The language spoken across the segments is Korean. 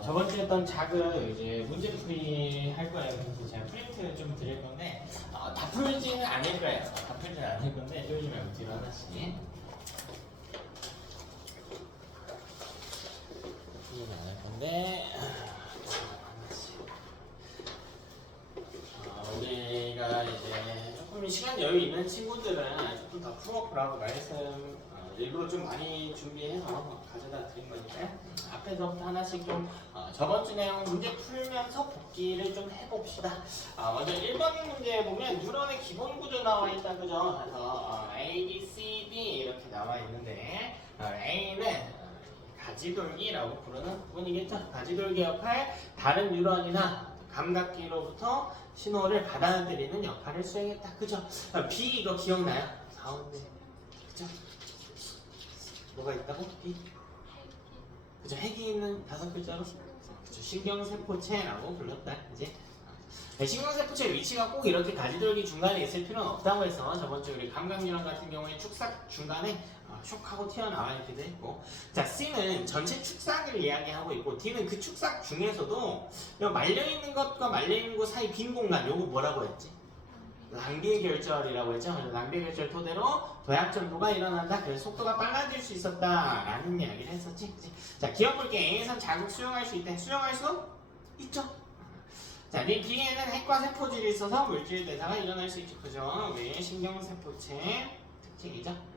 저번 주에 했던 작은 이제 문제풀이 할 거예요. 그래서 제가 프린트 좀 드릴 건데 다 풀지는 않을 거예요. 다 풀지는 않을 건데 쫄지 말고 뒤로 하나씩. 풀지는 않을 건데 우리가 이제 조금 시간 여유 있는 친구들은 조금 더 풀어보라고 말씀 일부러 좀 많이 준비해서 가져다 드린 거니까요. 앞에서부터 하나씩 좀 저번 주 내용 문제 풀면서 복기를 좀 해봅시다. 먼저 1번 문제 보면 뉴런의 기본 구조 나와 있다, 그죠? 그래서 A, B, C, D 이렇게 나와 있는데 A는 가지돌기라고 부르는 부분이겠죠. 가지돌기 역할, 다른 뉴런이나 감각기로부터 신호를 받아들이는 역할을 수행했다, 그죠? B 이거 기억나요? 가운데, 그죠? 뭐가 있다고? B? 그죠? 핵이 있는 5글자로? 그죠? 신경세포체라고 불렀다, 이제. 신경세포체 위치가 꼭 이렇게 가지돌기 중간에 있을 필요는 없다고 해서 저번 주 우리 감각뉴런 같은 경우에 축삭 중간에 슉 하고 튀어나와 있기도 했고, 자 C는 전체 축삭을 이야기하고 있고 D는 그 축삭 중에서도 말려있는 것과 말려있는 것 사이 빈 공간, 요거 뭐라고 했지? 낭비의 결절이라고 했죠. 낭비의 결절 토대로 도약 전도가 일어난다. 그래서 속도가 빨라질 수 있었다 라는 이야기를 했었지. 자, 기억 볼게. A에선 자극 수용할 수 있대. 수용할 수 있죠. 자, B에는 핵과 세포질이 있어서 물질 대사가 일어날 수 있죠. 그죠? 우리 신경세포체 특징이죠.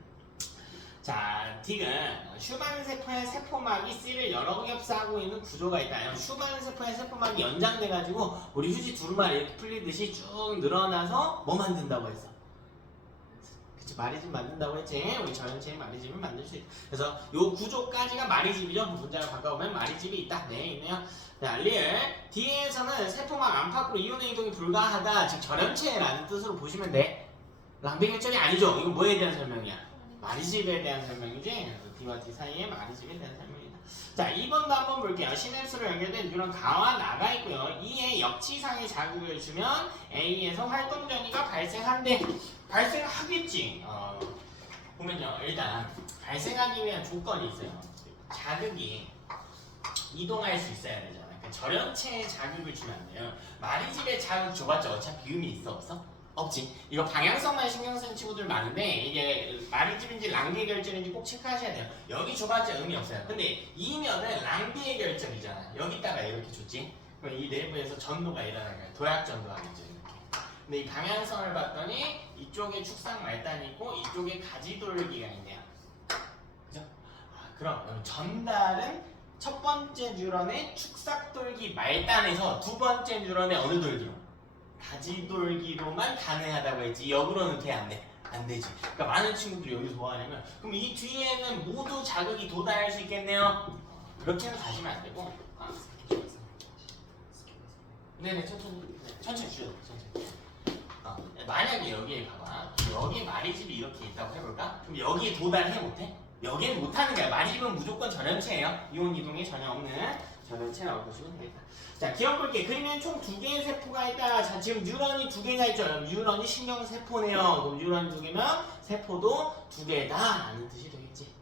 자, D는 슈만 세포의 세포막이 C를 여러 겹싸고 있는 구조가 있다. 슈만 세포의 세포막이 연장돼가지고 우리 휴지 두루마리 이렇게 풀리듯이 쭉 늘어나서 뭐 만든다고 했어? 그치, 마리집 만든다고 했지. 우리 전체의 마리집을 만들 수 있다. 그래서 요 구조까지가 마리집이죠. 문자를 바꿔보면 마리집이 있다. 네, 있네요. 자, 리을 D에서는 세포막 안팎으로 이온의 이동이 불가하다. 즉 절연체라는 뜻으로 보시면 돼. 낭비결절이 아니죠. 이건 뭐에 대한 설명이야? 마리집에 대한 설명이지. 그래서 D와 D 사이에 마리집에 대한 설명이다. 자, 2번도 한번 볼게요. 시냅스로 연결된 뉴런 가와 나가 있고요. E에 역치상의 자극을 주면 A에서 활동 전이가 발생한대. 발생하겠지. 보면요, 일단 발생하기 위한 조건이 있어요. 자극이 이동할 수 있어야 되잖아요. 그러니까 절연체에 자극을 주면 안 돼요. 마리집에 자극 줘봤자 어차피 의미 있어, 없어? 없지. 이거 방향성만 신경 쓰는 친구들 많은데 이게 마리집인지 낭비의 결절인지 꼭 체크하셔야 돼요. 여기 줘봤자 의미 없어요. 근데 이면은 낭비의 결절이잖아. 여기다가 이렇게 줬지. 그럼 이 내부에서 전도가 일어나는 거야. 도약 전도하겠죠, 이렇게. 근데 이 방향성을 봤더니 이쪽에 축삭 말단이 있고 이쪽에 가지돌기가 있네요. 그죠? 그럼 전달은 첫 번째 뉴런의 축삭돌기 말단에서 두 번째 뉴런의 어느 돌기로? 가지돌기로만 가능하다고 했지. 역으로는 돼, 안 돼? 안 되지. 그러니까 많은 친구들이 여기서 뭐 하냐면 그럼 이 뒤에는 모두 자극이 도달할 수 있겠네요. 그렇게는 가시면 안 되고 네네, 천천히 주셔도 천천히. 만약에 여기에 봐봐. 여기 마리집이 이렇게 있다고 해볼까? 그럼 여기에 도달해 못해? 여기는 못하는 거야. 마리집은 무조건 전연체예요. 이온 이동이 전혀 없는 전연체라고 보시면 되겠다. 자, 기억 볼게. 그러면 총 2개의 세포가 있다. 자, 지금 뉴런이 2개가 있죠. 뉴런이 신경세포네요. 그럼 뉴런이 2개면 세포도 2개다 라는 뜻이 되겠지.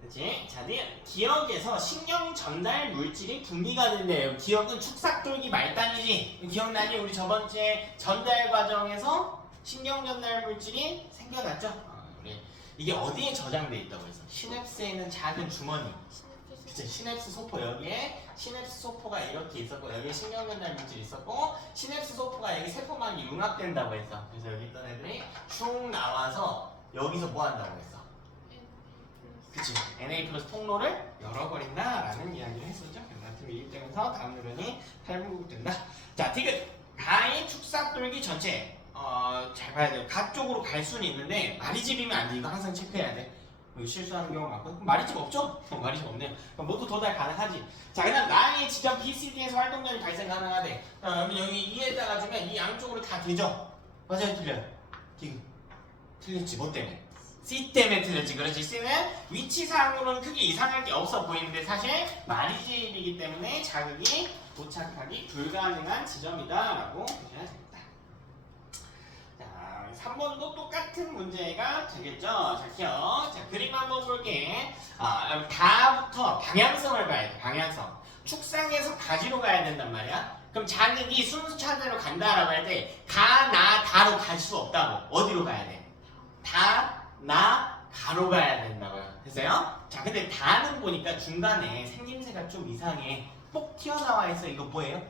그치? 자, 기억에서 신경 전달 물질이 분비가 된대요. 기억은 축삭돌기 말단이지. 기억나니? 우리 저번주에 전달 과정에서 신경 전달 물질이 생겨났죠? 이게 어디에 저장돼 있다고 해서? 시냅스에 있는 작은 주머니. 그치? 시냅스 소포. 여기에 시냅스 소포가 이렇게 있었고 여기에 신경 전달 물질이 있었고 시냅스 소포가 여기 세포막이 융합된다고 했어. 그래서 여기 있던 애들이 쭉 나와서 여기서 뭐 한다고 했어? 그치? Na 플러스 통로를 열어버린다 라는 이야기를 했었죠. 같은 미입되면서 다음 뉴런이 탈분국된다. 자, 디귿 가인 축삭돌기 전체 잘 봐야 돼요. 각 쪽으로 갈 수는 있는데 마리집이면 안 돼. 이거 항상 체크해야 돼. 여기 실수하는 경우가 많고 마리집 없죠? 마리집 없네요. 그럼 모두 도달 가능하지. 자, 그다음 나의 지점 BCD에서 활동전이 발생 가능하대. 그럼 여기 2에다가 주면 이 양쪽으로 다 되죠? 맞아요, 틀려요? 디귿 틀렸지. 뭐 때문에? C 때문에 틀렸지. 그렇지. C는 위치상으로는 크게 이상할 게 없어 보이는데 사실 마리집이기 때문에 자극이 도착하기 불가능한 지점이다 라고 보셔야 됩니다. 자, 3번도 똑같은 문제가 되겠죠. 자, 기억. 자, 그림 한번 볼게. 다부터 방향성을 봐야 돼. 방향성. 축상에서 가지로 가야 된단 말이야. 그럼 자극이 순차대로 간다라고 할 때 가, 나, 다로 갈 수 없다고. 어디로 가야 돼? 다, 나, 가로 가야 된다고요. 됐어요? 자, 근데 다는 보니까 중간에 생김새가 좀 이상해. 뽁 튀어나와 있어. 이거 뭐예요?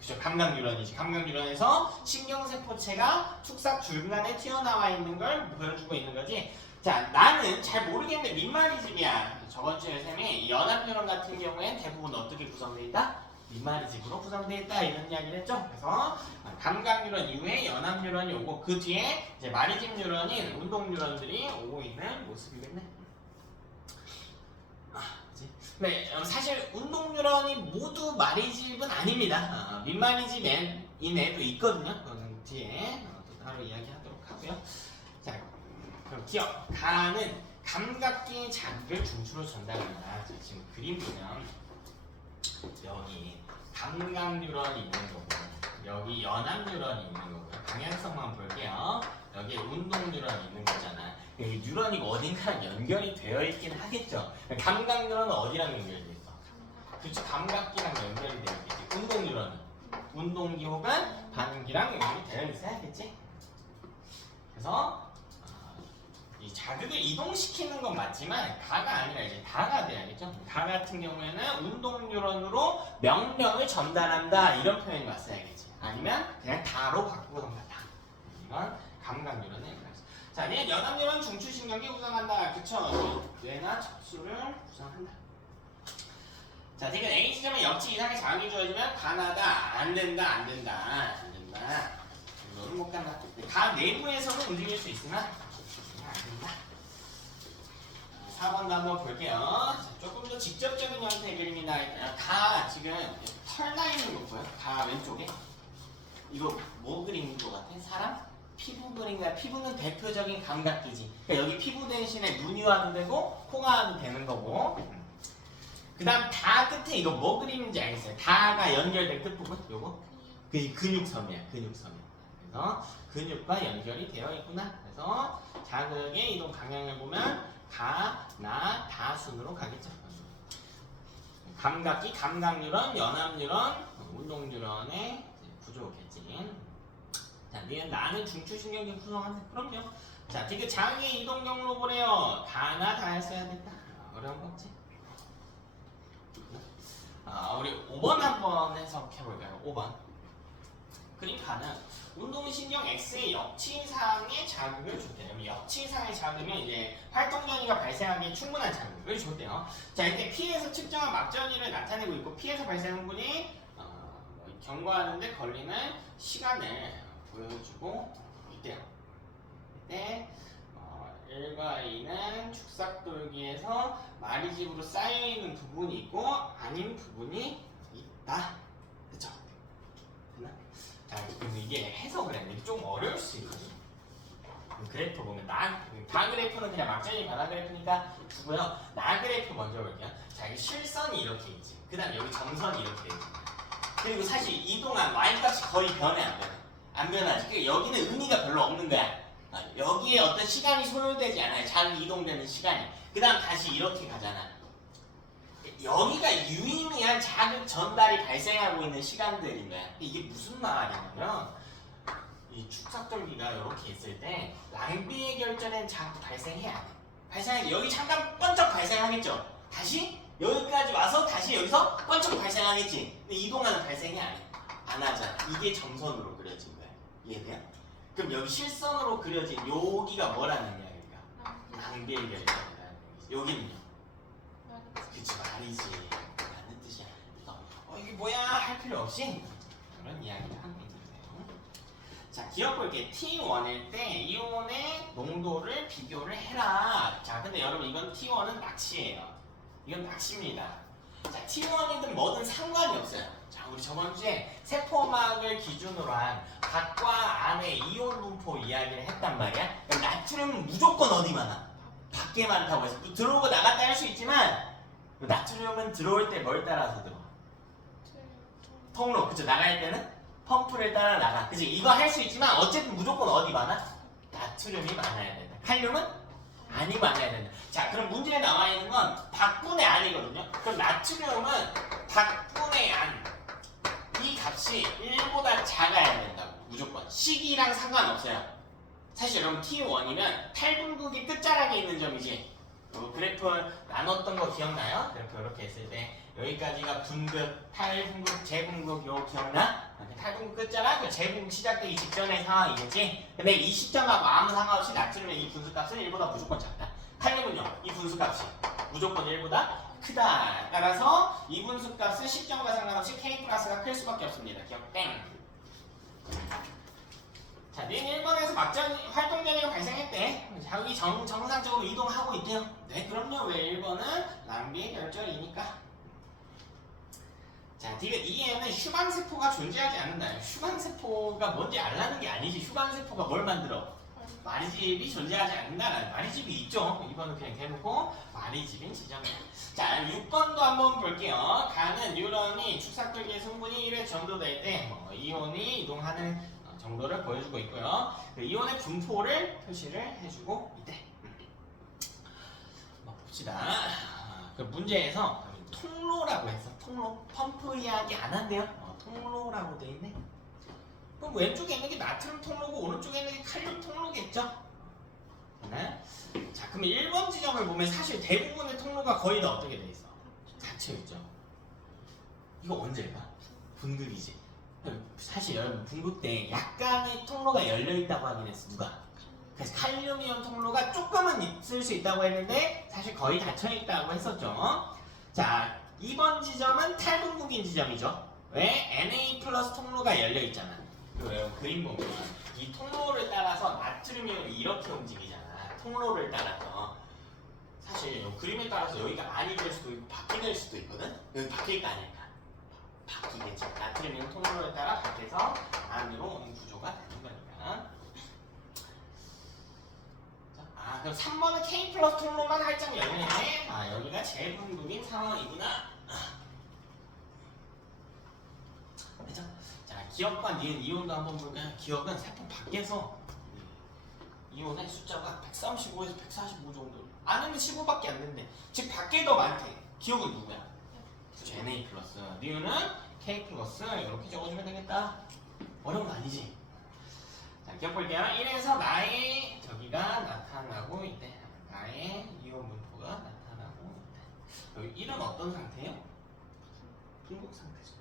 그죠? 감각뉴런이지. 감각뉴런에서 신경세포체가 축삭 중간에 튀어나와 있는 걸 보여주고 있는 거지. 자, 나는 잘 모르겠는데 민마리즘이야. 저번 주에 쌤이 연합뉴런 같은 경우엔 대부분 어떻게 구성되어 있다? 민마리즘으로 구성되어 있다. 이런 이야기를 했죠. 그래서 감각뉴런 이후에 연합뉴런이 오고 그 뒤에 이제 마리즘 뉴런인 운동뉴런들이 오고 있는 모습이겠네. 네, 사실 운동뉴런이 모두 마리집은 아닙니다. 민마리집 인에도 있거든요. 그거는 뒤에 또 따로 이야기하도록 하고요. 자, 그럼 기억. 가는 감각기 자극을 중추로 전달한다. 자, 지금 그림 보면 여기 감각뉴런이 있는 거고 여기 연합뉴런이 있는 거고요. 방향성만 볼게요. 여기 운동뉴런이 있는 거잖아. 이 뉴런이 어딘가 연결이 되어 있긴 하겠죠. 감각뉴런은 어디랑 연결되어 있어? 그렇죠. 감각기랑 연결이 되어 있겠지. 운동뉴런은 운동기 혹은 반응기랑 연결이 되어 있어야겠지. 그래서 이 자극을 이동시키는 건 맞지만 가가 아니라 이제 다가 돼야겠죠. 다 같은 경우에는 운동뉴런으로 명령을 전달한다 이런 표현이 왔어야겠지. 아니면 그냥 다로 바꾸던가 다. 이건 감각뉴런의 연결. 자, 얘는 연합뉴런 중추신경계 구성한다. 그쵸? 뇌나 척수를 구성한다. 자, 지금 A 지점에 역치 이상의 자극이 주어지면 가나다. 안 된다. 안 된다. 안 된다. 너는 못 간다. 가 내부에서는 움직일 수 있으나 안 된다. 4번도 한번 볼게요. 자, 조금 더 직접적인 형태의 그림이나 가 지금 털 나 있는 거 보여요? 가 왼쪽에 이거 뭐 그린 거 같아? 사람? 피부 그린 거야. 피부는 대표적인 감각기지. 그러니까 여기 피부 대신에 눈이 와도 되고 코가 와도 되는 거고. 그 다음 다 끝에 이거 뭐 그림인지 알겠어요? 다가 연결된 끝부분? 요거? 그 근육섬이야. 근육섬이야. 그래서 근육과 연결이 되어 있구나. 그래서 자극의 이동 방향을 보면 가, 나, 다 순으로 가겠죠. 감각기, 감각뉴런, 연합뉴런, 운동뉴런의 구조겠지. 자, 나는 중추신경계 구성한다. 그럼요. 자, 되게 자극의 이동 경로 보래요. 다나 다 했어야 됐다. 어려운 거 없지? 우리 5번 한번 해석해볼까요? 5번. 그러니까는 운동신경 X의 역치상의 자극을 줬대요. 역치상의 자극이면 이제 활동전이가 발생하기에 충분한 자극을 줬대요. 자, 이때 P에서 측정한 막전이를 나타내고 있고 P에서 발생한 분이 경과하는데 걸리는 시간을 보여주고 있대요. 이때 1과 2는 축삭돌기에서 마리집으로 쌓여있는 부분이 있고 아닌 부분이 있다. 그쵸? 됐나? 자, 그럼 이게 해석을 했는데 좀 어려울 수 있거든요. 그래프 보면 다 그래프는 그냥 막전이 바다 그래프니까 두고요. 나 그래프 먼저 볼게요. 자, 여기 실선이 이렇게 있지. 그 다음 여기 점선이 이렇게 있지. 그리고 사실 이동한 y값이 거의 변해 안 변해? 안 변하지. 그러니까 여기는 의미가 별로 없는 거야. 여기에 어떤 시간이 소요되지 않아요. 잘 이동되는 시간이. 그 다음 다시 이렇게 가잖아. 여기가 유의미한 자극 전달이 발생하고 있는 시간들인 거야. 이게 무슨 말이냐면 이 축삭돌기가 이렇게 있을 때 낭비의 결절엔 자극 발생해야 돼. 발생해 여기 잠깐 번쩍 발생하겠죠. 다시 여기까지 와서 다시 여기서 번쩍 발생하겠지. 근데 이동하는 발생이 안 하잖아. 이게 점선으로 그려진 거야. 이해돼요? 그럼 여기 실선으로 그려진 여기가 뭐라는 이야기일까? 낭비의 결절이라는 얘기지. 여기는요? 그치, 말이지. 라는 뜻이야. 이게 뭐야? 할 필요 없이 그런 이야기를 하고 있는 거예요. 자, 기억 볼게. T1일 때 이온의 농도를 비교를 해라. 자, 근데 여러분 이건 T1은 낚시예요. 이건 낚시입니다. 자, T1이든 뭐든 상관이 없어요. 자, 우리 저번 주에 세포막을 기준으로 한 밖과 안의 이온 분포 이야기를 했단 말이야. 나트륨은 무조건 어디 많아? 밖에 많다고 해서 들어오고 나갔다 할 수 있지만 나트륨은 들어올 때 뭘 따라서 들어와? 통로. 그쵸? 나갈 때는 펌프를 따라 나가. 그치? 이거 할 수 있지만 어쨌든 무조건 어디 많아? 나트륨이 많아야 된다. 칼륨은 안이 많아야 된다. 자, 그럼 문제에 나와 있는 건 박분의 안이거든요. 그럼 나트륨은 박분의 안. 이 값이 1보다 작아야 된다고. 무조건. 시기랑 상관없어요. 사실 여러분 T1이면 탈분극이 끝자락에 있는 점이지. 그래프 나눴던 거 기억나요? 그래프 이렇게 했을 때 여기까지가 분극, 탈분극, 재분극 요 기억나? 탈분극 끝자락, 재분극 시작되기 직전의 상황이겠지? 근데 이 시점하고 아무 상관없이 나트륨의 이 분수값은 1보다 무조건 작다. 칼륨은요, 이 분수값이 무조건 1보다 크다. 따라서 이 분수값은 시점과 상관없이 K 플러스가 클 수밖에 없습니다. 기억 땡. 자, 닌 1번에서 막전 활동전이가 발생했대. 자, 여기 정상적으로 이동하고 있대요. 네, 그럼요. 왜 1번은 낭비의 결절이니까. 자, 이게는 휴방세포가 존재하지 않는다. 휴방세포가 뭔지 알라는 게 아니지. 휴방세포가 뭘 만들어? 마리집이 존재하지 않는다라는 마리집이 있죠. 2번은 그냥 대놓고 마리집인 지점이야. 자, 6번도 한번 볼게요. 가는 뉴런이 축삭들기의 성분이 1회 정도 될 때 이온이 이동하는 정도를 보여주고 있고요. 이온의 분포를 표시를 해주고 있대. 봅시다. 그 문제에서 통로라고 해서 통로 펌프 이야기 안 한대요. 통로라고 돼 있네. 그럼 왼쪽에 있는 게 나트륨 통로고 오른쪽에 있는 게 칼륨 통로겠죠? 네? 자, 그럼 1번 지점을 보면 사실 대부분의 통로가 거의 다 어떻게 돼 있어? 닫혀 있죠. 이거 언제가? 분극이지. 사실 여러분 분극 때 약간의 통로가 열려 있다고 하긴 했어. 누가? 그래서 칼륨이온 통로가 조금은 있을 수 있다고 했는데 사실 거의 닫혀 있다고 했었죠. 자, 2번 지점은 탈분극인 지점이죠. 왜? Na 플러스 통로가 열려 있잖아. 그림 보면 이 통로를 따라서 나트륨이온이 이렇게 움직이잖아. 통로를 따라서. 사실 그림에 따라서 여기가 안이 될 수도 있고 밖이 될 수도 있거든. 여기 바뀔까 아닐까? 바뀌겠죠. 나트륨이온 통로에 따라 밖에서 안으로 오는 구조가 되는 거니까. 자, 그럼 3번은 K 플러스 통로만 활짝 열리네. 여기가 재분극인 상황이구나. 그죠? 자, 기억과 니은 이온도 한번 볼까요? 기억은 세포 밖에서 이온의 숫자가 135에서 145 정도. 안에는 15밖에 안 된대. 즉 밖에 더 많대. 기억은 누구야? 그죠? Na 플러스. 니은은 K 플러스. 이렇게 적어주면 되겠다. 어려운 거 아니지? 자, 기억 볼게요. 1에서 나의 저기가 나타나고 있대. 나의 이온 분포가 나타나고 있대. 여기 1은 어떤 상태예요? 분극 상태죠.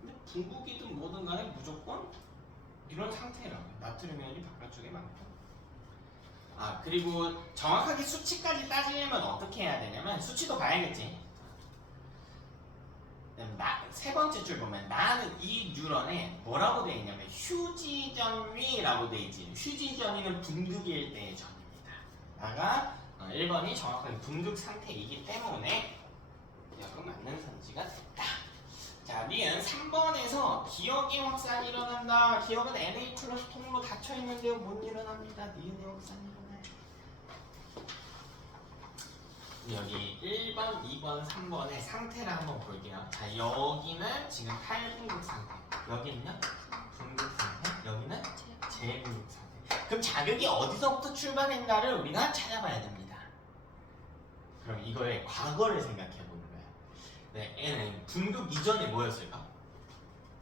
근데 분극이든 뭐든 간에 무조건 이런 상태라고. 나트륨 이온이 바깥쪽에 많고. 그리고 정확하게 수치까지 따지려면 어떻게 해야 되냐면 수치도 봐야겠지. 세 번째 줄 보면 나는 이 뉴런에 뭐라고 되어 있냐면 휴지점위라고 되어 있지. 휴지점위는 분극일 때의 점입니다. 나가 1번이 정확하게 분극 상태이기 때문에 여기 맞는 선지가 됐다. 자, 니은 3번에서 기억의 확산이 일어난다. 기억은 Na 플러스 통로 닫혀있는데요. 못 일어납니다. 니은의 확산이 일어나요. 여기 1번, 2번, 3번의 상태를 한번 볼게요. 자, 여기는 지금 탈분극 상태. 여기는요? 분극 상태. 여기는 재분극 상태. 그럼 자극이 어디서부터 출발했나를 우리가 찾아봐야 됩니다. 그럼 이거의 과거를 생각해 보는 거예요. 네, N은 분극 이전에 뭐였을까?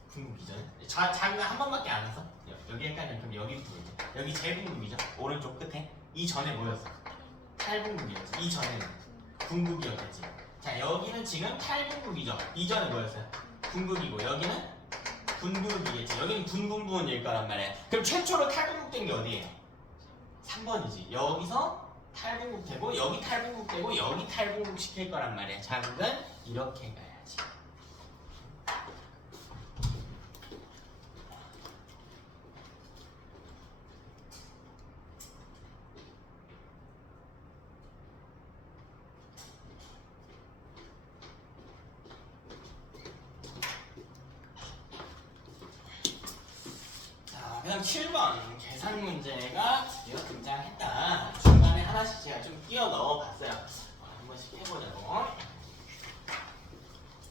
분극 이전에? 자극은 한 번밖에 안 해서? 여기 헷갈리면 그럼 여기부터 보죠. 여기 재분극이죠? 오른쪽 끝에. 이 전에 뭐였어? 탈분극이었지. 이 전에는 분극이었겠지. 자, 여기는 지금 탈분극이죠. 이전에 뭐였어요? 분극이고 여기는 분극이겠지. 여기는 분분분일 거란 말이야. 그럼 최초로 탈분극된 게 어디예요? 3번이지. 여기서 탈분극되고 여기 탈분극되고 여기 탈분극 시킬 거란 말이야. 자극은 이렇게 가야지. 그다음 7번 계산 문제가 드디어 등장했다. 중간에 하나씩 제가 좀 끼워 넣어봤어요. 한 번씩 해보자고.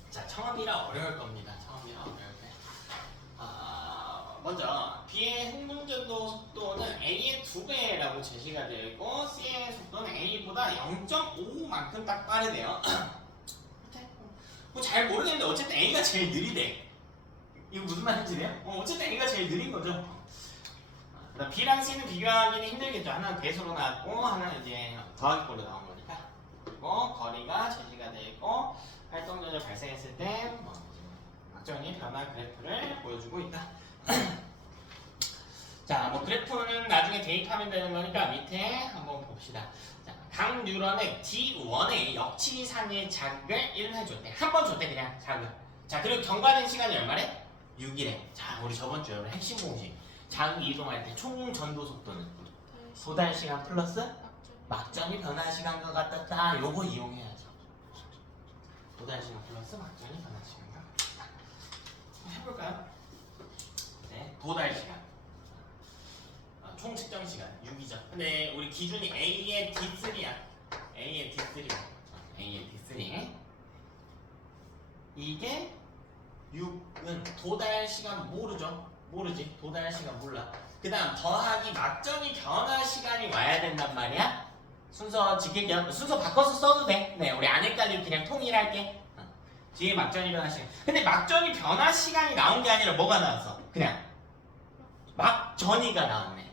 자, 처음이라 어려울 겁니다. 처음이라 어려울 때. 먼저 B의 흥분전도 속도는 A의 2배라고 제시가 되어 있고 C의 속도는 A보다 0.5만큼 딱 빠르대요. 뭐 잘 모르겠는데 어쨌든 A가 제일 느리대. 이거 무슨 말인지 돼요? 어쨌든 A가 제일 느린 거죠. 그다음 B랑 C는 비교하기는 힘들겠죠. 하나는 배수로 나왔고 하나는 이제 더하기꼴로 나온 거니까. 그리고 거리가 제시가 되어 있고 활동전을 발생했을 때 막전이 변화 그래프를 보여주고 있다. 자, 뭐 그래프는 나중에 대입하면 되는 거니까 밑에 한번 봅시다. 자, 각 뉴런의 D1의 역치상의 자극을 1 해줬대. 한 번 줬대 그냥 자극. 자, 그리고 경과된 시간이 얼마래? 6일에. 자, 우리 저번 주에 핵심 공식. 자극 이동할 때 총 전도 속도는 도달 시간 플러스 막전이 변화 시간과 같다. 요거 이용해야죠. 도달 시간 플러스 막전이 변화 시간과 같다. 해볼까요? 네, 도달 시간. 총 측정 시간 6이죠. 근데 우리 기준이 A의 D3야. A의 D3. A의 D3. 이게 6은 도달 시간 모르죠. 모르지. 도달 시간 몰라. 그 다음 더하기 막전이 변화 시간이 와야 된단 말이야. 순서 지키기 순서 바꿔서 써도 돼. 네, 우리 안 헷갈리고 그냥 통일할게. 뒤에 막전이 변화 시간. 근데 막전이 변화 시간이 나온 게 아니라 뭐가 나왔어? 그냥 막전이가 나왔네.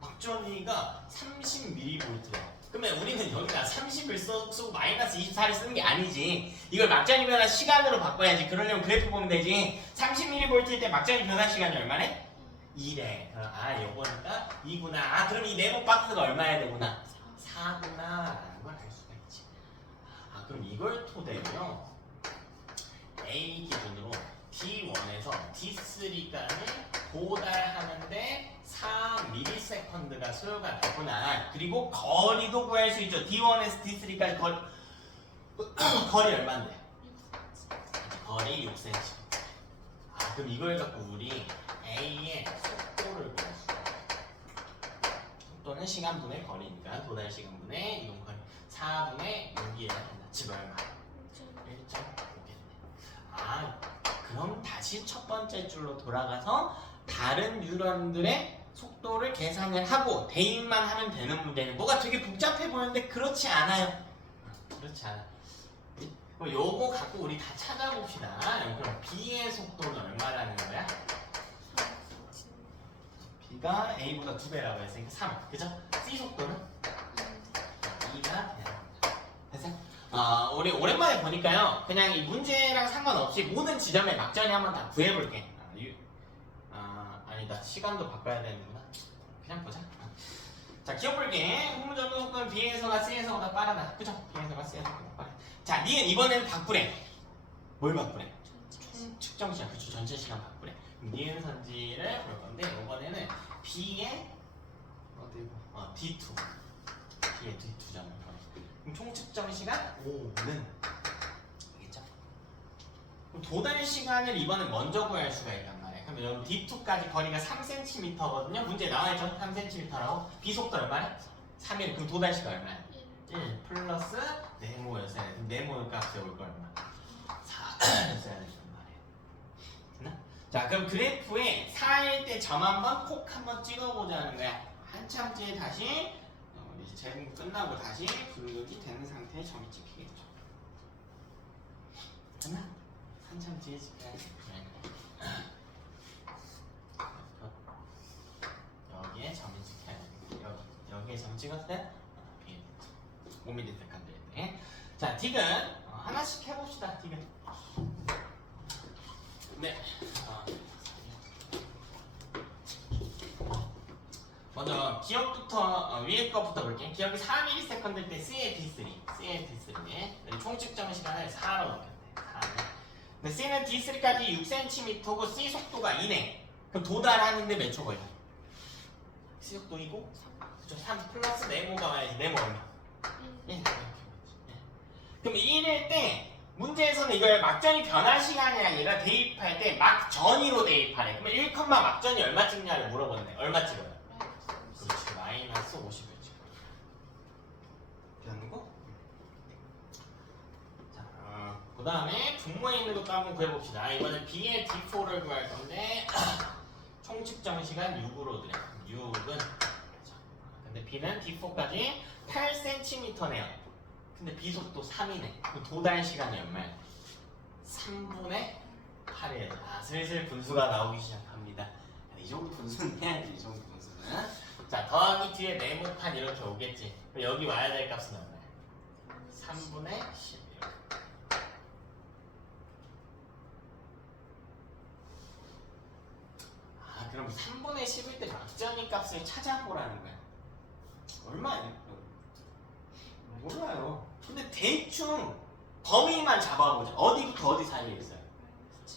막전이가 30mV야. 그러면 우리는 여기다 30을 쓰고 마이너스 24를 쓰는 게 아니지. 이걸 막전이 변화 시간으로 바꿔야지. 그러려면 그래프 보면 되지. 30mV일 때 막전이 변화 시간이 얼마래? 2래. 아, 요거니까 2구나. 아, 그럼 이 네모 박스가 얼마야 되구나? 4구나. 라는 걸 알 수가 있지. 아, 그럼 이걸 토대로 A 기준으로 D1에서 D3까지 도달하는데 4ms가 소요가 되구나. 그리고 거리도 구할 수 있죠. D1에서 D3까지 거리 얼마인데? 거리 6cm. 아, 그럼 이걸 갖고 우리 A의 속도를 구할 수 있어요. 속도는 시간분의 거리니까 도달 시간분의 이동 거리 4분의 6이어야 된다. 즉 얼마? 1.5겠네. 아, 그럼 다시 첫 번째 줄로 돌아가서 다른 뉴런들의 속도를 계산을 하고 대입만 하면 되는 문제는 뭐가 되게 복잡해 보이는데 그렇지 않아요. 그렇지 않아. 그럼 요거 갖고 우리 다 찾아봅시다. 그럼 B의 속도는 얼마라는 거야? B가 A보다 2배라고 했으니까 3. 그죠? C 속도는? 2가 됐어? 우리 오랜만에 보니까요. 그냥 이 문제랑 상관없이 모든 지점에 막전이 한번 다 구해볼게. 아니다. 시간도 바꿔야 되는구나. 그냥 보자. 자, 기억볼게. 흥분전도 속도는 B에서가 C에서보다 빠르다. 그죠? B에서가 C에서보다 빠르다. 자, 니은 이번에는 바꾸래. 뭘 바꾸래? 총 측정 시간. 그쵸? 전체 시간 바꾸래. 니은 선지를 볼 건데 이번에는 B의 D2. B의 D2잖아. 그럼 총 측정 시간 5는 알겠죠? 그럼 도달 시간을 이번엔 먼저 구할 수가 있단 말이에요. 그럼 여기 D2까지 거리가 3cm거든요. 문제 나와있죠? 3cm라고. B 속도 얼마야? 3일. 그럼 도달 시간 얼마야? 1 플러스 네모였어야 돼. 네모 값이 올 거 얼마? 4였어야 된단 말이에요. 자, 그럼 그래프에 4일 때 점 한번 콕 한번 찍어보자는 거야. 한참 뒤에 다시 이제 재분 끝나고 다시 분류이 되는 상태에 점이 찍히겠죠. 됐나? 한참 뒤에 찍혀야지. 여기에 점이 찍혀야 돼. 여기에 점 찍었어요? 5mm 네. 자, 딕은 하나씩 해봅시다. 딕은. 네. 먼저 기억부터 위에 거부터 볼게요. 기억이 4ms일 때 C의 D3. 총 측정 시간을 4로 넣겠네. 4. 근데 C는 D3까지 6cm고 C 속도가 2네. 그럼 도달하는데 몇 초 걸려? C 속도 2고? 그쵸? 3 플러스 네모가 와야지. 네모 얼마? 1. 그럼 1일 때 문제에서는 이걸 막전이 변화 시간이 아니라 대입할 때 막전이로 대입하래. 그러면 1, 막전이 얼마 찍냐를 물어보는데 얼마 찍어요? 그렇지. 마이너스 50을 찍어요. 되는 거? 자, 그 다음에 분모에 있는 것도 한번 구해봅시다. 이번엔 B의 D4를 구할 건데 총 측정 시간 6으로 드려. 6은 근데 B는 D4까지 8cm네요. 근데 B 속도 3이네. 도달 시간이 얼마야? 3분의 8이에요. 아, 슬슬 분수가 나오기 시작합니다. 이 정도 분수는 해야지. 이 정도 분수는. 자, 더하기 뒤에 네모판 이렇게 오겠지. 그럼 여기 와야 될 값은 얼마야? 3분의 10. 아, 그럼 3분의 10일 때 막정이 값을 찾아보라는 거야. 얼마예요? 몰라요. 근데 대충 범위만 잡아보자. 어디부터 어디 사이에 있어요?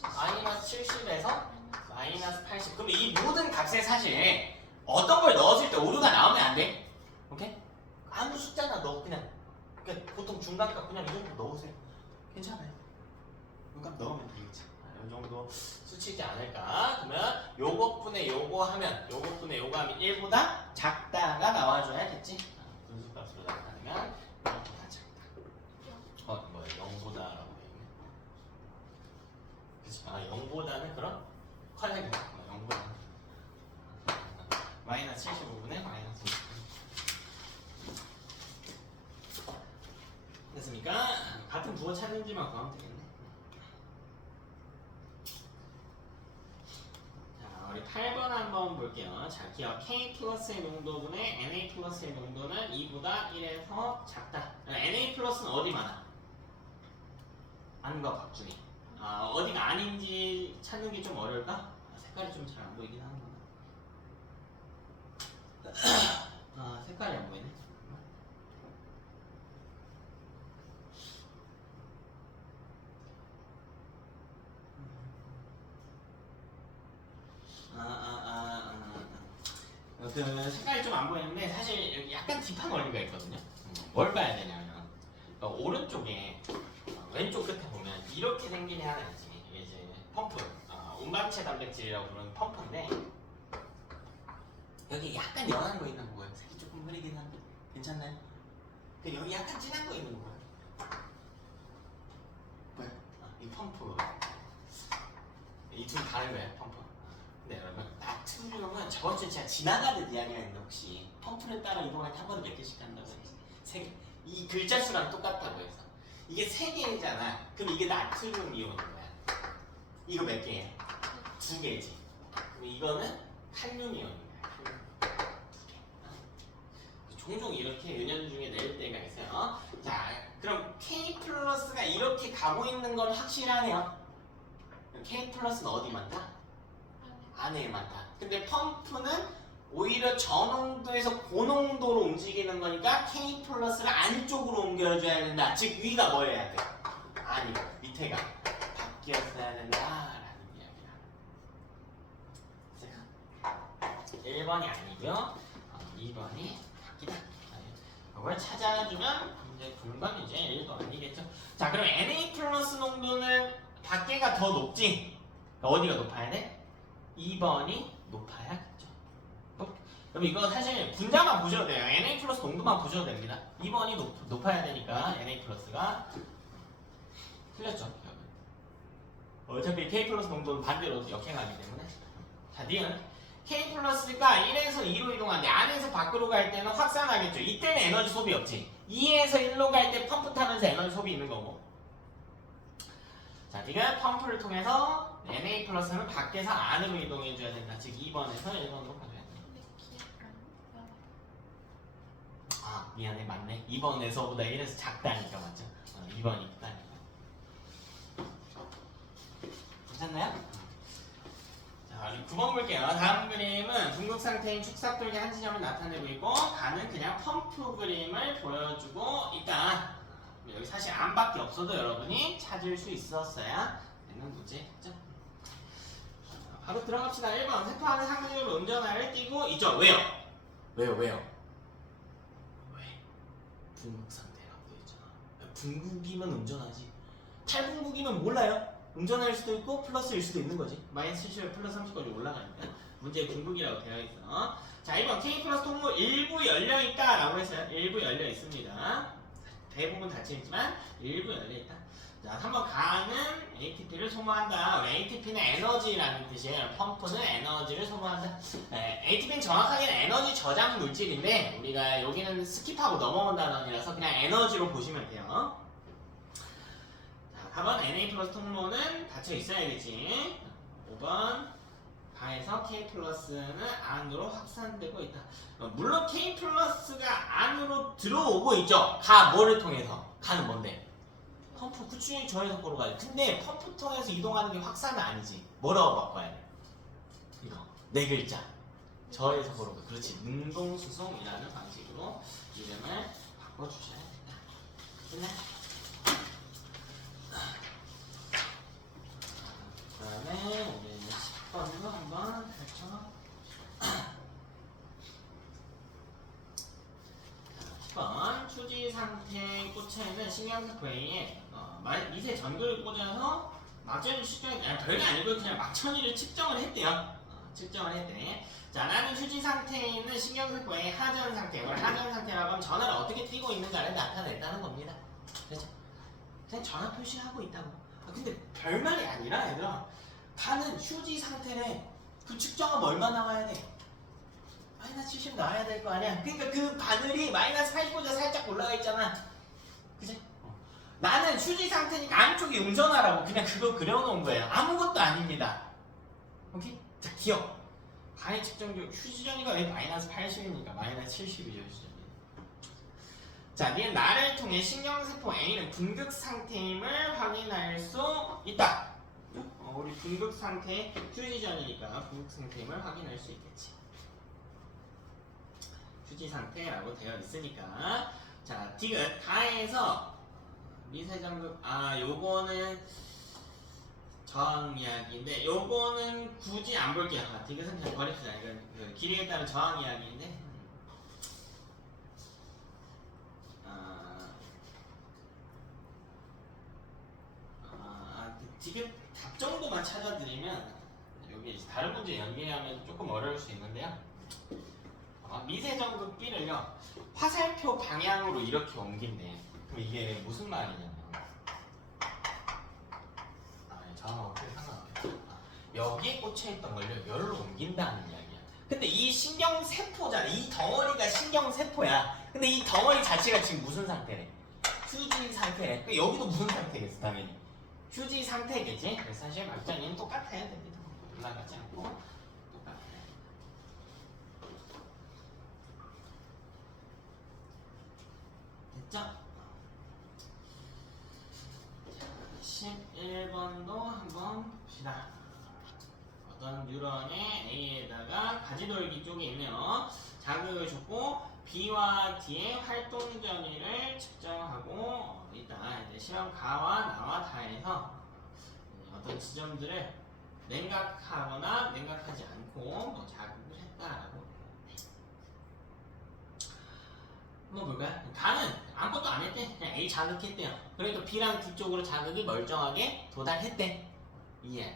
마이너스 70에서 마이너스 80. 그럼 이 모든 값에 사실 어떤 걸 넣었을 때 오류가 나오면 안 돼. 오케이? 아무 숫자나 넣어. 그냥 보통 중간값 그냥 이 정도 넣으세요. 괜찮아요. 중간값 넣으면 되겠지. 이 정도 수치지 않을까? 그러면 요것분의 요거 하면 요것분의 요거 하면 1보다 작다가 나와줘야겠지. 분수값으로 나타내면 0보다 작다. 뭐야 0보다라고 되어있네. 그치? 아 0보다는 그럼 커야겠다. 0보다 마이너스 75분의 마이너스 50분. 됐습니까? 같은 부호 찾는지만 구하면 되겠네. 우리 8번 한번 볼게요. 자, 기억 K 플러스의 농도분의 NA 플러스의 농도는 2보다 1에서 작다. NA 플러스는 어디 많아? 안과 각 중에. 어디가 아닌지 찾는 게 좀 어려울까? 색깔이 좀 잘 안 보이긴 하는구나. 색깔이 안 보이네. 그 색깔이 좀 안 보이는데 사실 여기 약간 딥한 원리가 있거든요. 뭘 봐야 되냐면 오른쪽에 왼쪽 끝에 보면 이렇게 생긴 게 하나 있지. 이게 이제 펌프, 운반체 단백질이라고 부르는 펌프인데 여기 약간 연한 거 있는 거예요. 색이 조금 흐리긴 한데 괜찮나요? 근데 여기 약간 진한 거 있는 거예요. 뭐야? 이 펌프. 이 둘이 다른 거예요, 펌프. 네, 여러분 나트륨은 저번주에 제가 지나가듯 이야기가 있는데 혹시 펌프를 따라 이동할 때 한 번에 몇 개씩 한다고 해서 이 글자 수랑 똑같다고 해서 이게 3개잖아. 그럼 이게 나트륨 이온인 거야. 이거 몇 개야? 2개지. 그럼 이거는 칼륨 이온인 거야. 2개. 종종 이렇게 은연중에 낼 때가 있어요. 자, 그럼 K 플러스가 이렇게 가고 있는 건 확실하네요. K 플러스는 어디 많다? 안에 많다. 근데 펌프는 오히려 저농도에서 고농도로 움직이는 거니까 K 플러스를 안쪽으로 옮겨줘야 된다. 즉 위가 뭐 해야 돼? 아니고 밑에가 바뀌었어야 된다라는 이야기야. 1번이 아니고요. 2번이 바뀌다. 이걸 찾아주면 이제 동감이지 1번 아니겠죠? 자, 그럼 Na 플러스 농도는 밖에가 더 높지? 어디가 높아야 돼? 2번이 높아야겠죠. 그럼 이거 사실 분자만 보셔도 돼요. Na 플러스 농도만 보셔도 됩니다. 2번이 높아야 되니까 Na 플러스가 틀렸죠. 어차피 K 플러스 농도는 반대로 역행하기 때문에. 자, 니은 K 플러스가 1에서 2로 이동하는데 안에서 밖으로 갈 때는 확산하겠죠. 이때는 에너지 소비 없지. 2에서 1로 갈 때 펌프 타면서 에너지 소비 있는 거고. 자, 지금 펌프를 통해서 Na 플러스는 밖에서 안으로 이동해줘야 된다. 즉 2번에서 1번으로 가줘야 된다. 미안해, 맞네. 2번에서보다 1에서 작다니까 맞죠? 2번이 크다니까. 괜찮나요? 자, 우리 9번 볼게요. 다음 그림은 둥근 상태인 축삭돌기 한 지점을 나타내고 있고 가는 그냥 펌프 그림을 보여주고 있다. 여기 사실 안밖에 없어도 여러분이 찾을 수 있었어야 되는 문제였죠. 바로 들어갑시다. 1번 세포하는 상대적으로 운전화를 띄고 있죠. 왜요? 왜요? 왜? 둥국 상태라고 되어있잖아. 둥국이면 운전하지. 탈궁국이면 몰라요. 운전할 수도 있고 플러스일 수도 있는 거지. 마이너스 70에 플러스 30까지 올라가니까 문제의 궁극이라고 되어 있어. 자, 1번 K 플러스 통로 일부 열려 있다 라고 했어요. 일부 열려 있습니다. 대부분 닫혀 있지만 일부 열려 있다. 자, 3번 가는 ATP를 소모한다. ATP는 에너지라는 뜻이에요. 펌프는 에너지를 소모한다. ATP는 정확하게는 에너지 저장 물질인데 우리가 여기는 스킵하고 넘어온 단원이라서 그냥 에너지로 보시면 돼요. 자, 4번 Na 플러스 통로는 닫혀 있어야겠지. 5번 가에서 K 플러스는 안으로 확산되고 있다. 물론 K 플러스가 안으로 들어오고 있죠. 가 뭐를 통해서? 가는 뭔데? 펌프 구충이 저에서 고로 가요. 근데 펌프 통해서 이동하는 게 확산은 아니지. 뭐라고 바꿔야 돼? 이거 네 글자. 저에서 고로 가. 그렇지. 능동수송이라는 방식으로 이름을 바꿔주셔야 된다. 끝내. 그다음에 우리 10번도 한번 펼쳐. 10번 추지 상태 꽃에는 신경세포 A에 미세 전구를 꽂아서 막전이 측정이 별게 아니고 그냥 막천이를 측정을 했대요. 측정을 했대. 자, 나는 휴지 상태에 있는 신경세포의 하전 상태, 이걸 하전 상태라고 하면 전하를 어떻게 띄고 있는가를 나타냈다는 겁니다. 그렇죠? 그냥 전하 표시를 하고 있다고. 근데 별말이 아니라 얘들아, 가는 휴지 상태래. 그 측정하면 얼마 나와야 돼? 마이너스 70 나와야 될 거 아니야. 그러니까 그 바늘이 마이너스 85자 살짝 올라가 있잖아. 그지? 나는 휴지 상태니까 안쪽이 음전하라고 그냥 그거 그려놓은 거예요. 아무것도 아닙니다. 오케이? 자, 기억. 가의 측정적 휴지전이가 왜 마이너스 80입니까? 마이너스 70이죠, 휴지전이. 자, 니는 나를 통해 신경세포 A는 분극 상태임을 확인할 수 있다. 우리 분극 상태 휴지전이니까 분극 상태임을 확인할 수 있겠지. 휴지 상태라고 되어 있으니까. 자, 디귿 가에서 미세전극 요거는 저항 이야기인데 요거는 굳이 안 볼게요. 디귿은 그냥 버립시다. 이건 그 길이에 따른 저항 이야기인데 디귿 답 정도만 찾아드리면 여기 이제 다른 문제 연계하면 조금 어려울 수 있는데요. 미세전극 B를요 화살표 방향으로 이렇게 옮긴대. 그럼 이게 무슨 말이냐면 저항하고 크게 상관없겠다. 여기에 꽂혀있던 걸요 여기로 옮긴다는 이야기야. 근데 이 신경세포잖아. 이 덩어리가 신경세포야. 근데 이 덩어리 자체가 지금 무슨 상태래? 휴지 상태래. 그러니까 여기도 무슨 상태겠어 당연히? 휴지 상태겠지? 그래서 사실 막장이는 똑같아야 됩니다. 올라가지 않고 똑같아요. 됐죠? 11번도 한번 봅시다. 어떤 뉴런의 A에다가 가지돌기 쪽에 있네요. 자극을 줬고 B와 D의 활동 전위를 측정하고 있다. 이제 실험 가와 나와 다해서 어떤 지점들을 냉각하거나 냉각하지 않고 뭐 자극을 했다라고. 한번 볼까요? 가는 아무것도 안 했대. 그냥 A 자극했대요. 그래도 B랑 D 쪽으로 자극이 멀쩡하게 도달했대. 이 이야기.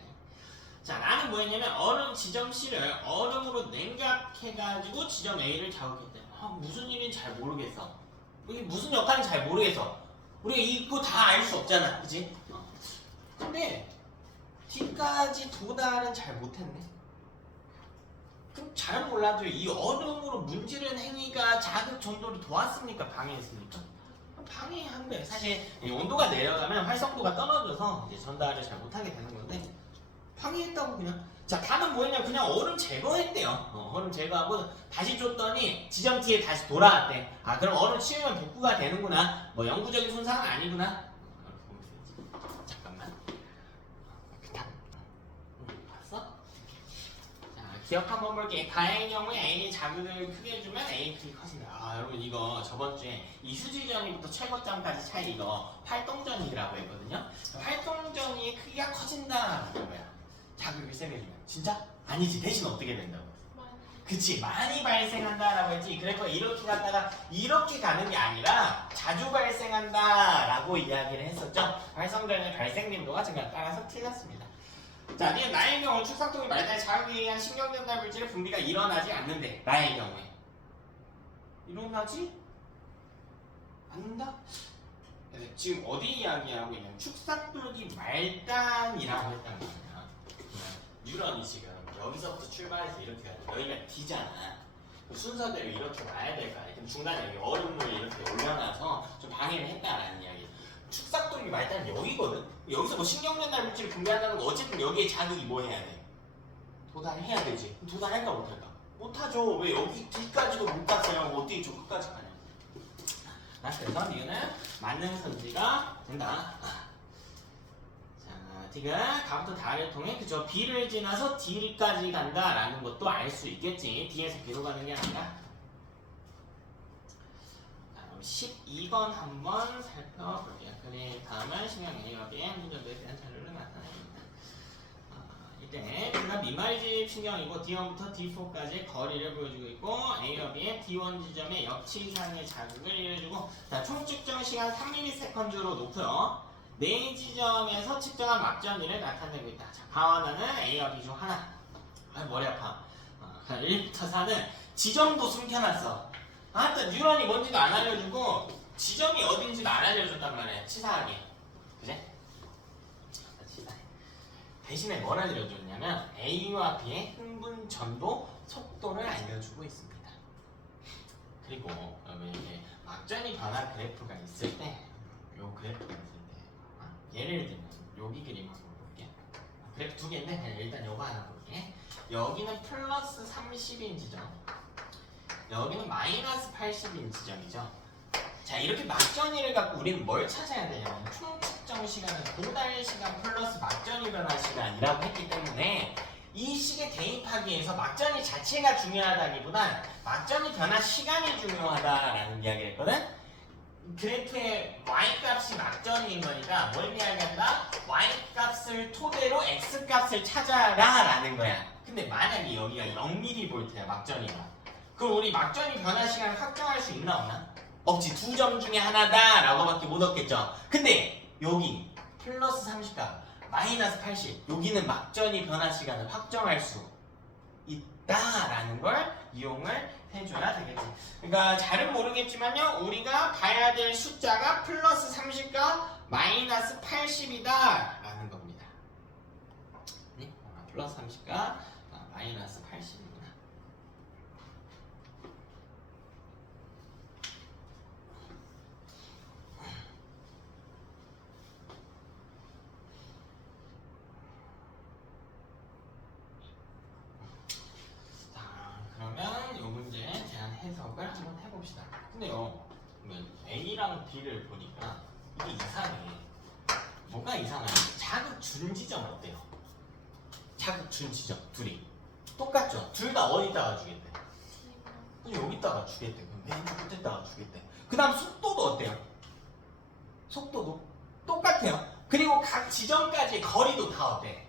자, 나는 뭐 했냐면 얼음 지점 C를 얼음으로 냉각해가지고 지점 A를 자극했대. 무슨 일인지 잘 모르겠어. 이게 무슨 역할인지 잘 모르겠어. 우리가 이거 다 알 수 없잖아. 그치? 근데 D까지 도달은 잘 못했네. 그럼 잘 몰라도 이 얼음으로 문지르는 행위가 자극 정도로 도왔습니까? 방해했습니까? 방해한데 사실 이 온도가 내려가면 활성도가 떨어져서 이제 전달을 잘 못하게 되는 건데 방해했다고 그냥. 자, 다는 뭐했냐? 그냥 얼음 제거했대요. 얼음 제거하고 다시 줬더니 지점 T에 다시 돌아왔대. 그럼 얼음 치우면 복구가 되는구나. 뭐 영구적인 손상은 아니구나. 잠깐만. 봤어? 자, 기억 한번 볼게. 가의 경우에 A 자극을 크게 해주면 A 크기 커진다. 여러분 이거 저번주에 이 휴지전이부터 최고점까지 차이 이거 활동전이라고 했거든요. 활동전이 크기가 커진다라는 거야. 자극을 세게 주면. 진짜? 아니지. 대신 어떻게 된다고? 그치. 많이 발생한다라고 했지. 그래서 이렇게 갔다가 이렇게 가는 게 아니라 자주 발생한다라고 이야기를 했었죠. 활성전의 발생 빈도가 증가 따라서 틀렸습니다. 자, 나의 경우 축삭통이 말단의 자극에 의한 신경전달 물질의 분비가 일어나지 않는데 나의 경우에 일어나지 않는다? 그래서 지금 어디 이야기하고 있냐면 축삭돌기 말단이라고 했단 말이야. 뉴런이 지금 여기서부터 출발해서 이렇게 가야 돼. 여기가 D잖아. 순서대로 이렇게 와야 될 거 아니야. 그럼 중간에 여기 얼음물을 이렇게 올려놔서 좀 방해를 했다라는 이야기. 축삭돌기 말단은 여기거든. 여기서 뭐 신경전달 물질을 분배한다는 거 어쨌든 여기에 자극이 뭐 해야 돼? 도달해야 되지. 도달할까 못할까? 못하죠. 왜 여기 뒤까지도 못 갔어요? 어떻게 저 끝까지 가냐? 그래서 이거는 맞는 선지가 된다. 자, D가 가부터 다를 통해 그죠? B를 지나서 D까지 간다라는 것도 알 수 있겠지. D에서 B로 가는 게 아니라. 자, 그럼 12번 한번 살펴볼게요. 그래, 다음은 신경 A와 B의 행동정도에 대한 자료를 나타냅니다. 이때 B가 미말집 신경이고 D1부터 D4까지 거리를 보여주고 있고 A와 B의 D1 지점의 역치상의 자극을 이뤄주고 자, 총 측정 시간 3ms로 놓고요. 4지점에서 측정한 막전위를 나타내고 있다. 자, 가와나는 A와 B 중 하나. 아, 머리 아파. 1부터 4는 지점도 숨겨놨어. 또 뉴런이 뭔지도 안 알려주고 지점이 어딘지도 안 알려줬단 말이야. 치사하게. 그제? 대신에 뭘 알려줬냐면 A와 B의 흥분 전도 속도를 알려주고 있습니다. 그리고 이렇게 막전이 변화 그래프가 있을 때, 요 그래프가 있을 때, 예를 들면 여기 그림 한번 볼게. 그래프 두 개인데 그냥 일단 요거 하나 볼게. 여기는 플러스 30인 지점, 여기는 마이너스 80인 지점이죠. 자, 이렇게 막전위를 갖고 우리는 뭘 찾아야 되냐면 총 측정 시간은 도달 시간 플러스 막전위 변화 시간이라고 했기 때문에 이 식에 대입하기 위해서 막전위 자체가 중요하다기보단 막전위 변화 시간이 중요하다라는 이야기를 했거든. 그래프의 y값이 막전위인 거니까 뭘 이야기한다? y값을 토대로 x값을 찾아라 라는 거야. 근데 만약에 여기가 0mV야 막전위가. 그럼 우리 막전위 변화 시간을 확정할 수 있나 없나? 없지. 두 점 중에 하나다 라고 밖에 못 얻겠죠. 근데 여기 플러스 30과 마이너스 80 여기는 막전위 변화 시간을 확정할 수 있다라는 걸 이용을 해줘야 되겠지. 그러니까 잘은 모르겠지만요, 우리가 봐야 될 숫자가 플러스 30과 마이너스 80이다 라는 겁니다. 네? 플러스 30과 마이너스 80. 그러면 이 문제에 대한 해석을 한번 해봅시다. 근데요, A랑 B를 보니까 이게 이상해. 뭐가 이상하냐? 자극 준 지점 어때요? 자극 준 지점 둘이 똑같죠? 둘 다 어디다가 주겠대? 그럼 여기다가 주겠대. 그럼 맨 끝에다가 주겠대. 그 다음 속도도 어때요? 속도도 똑같아요. 그리고 각 지점까지의 거리도 다 어때?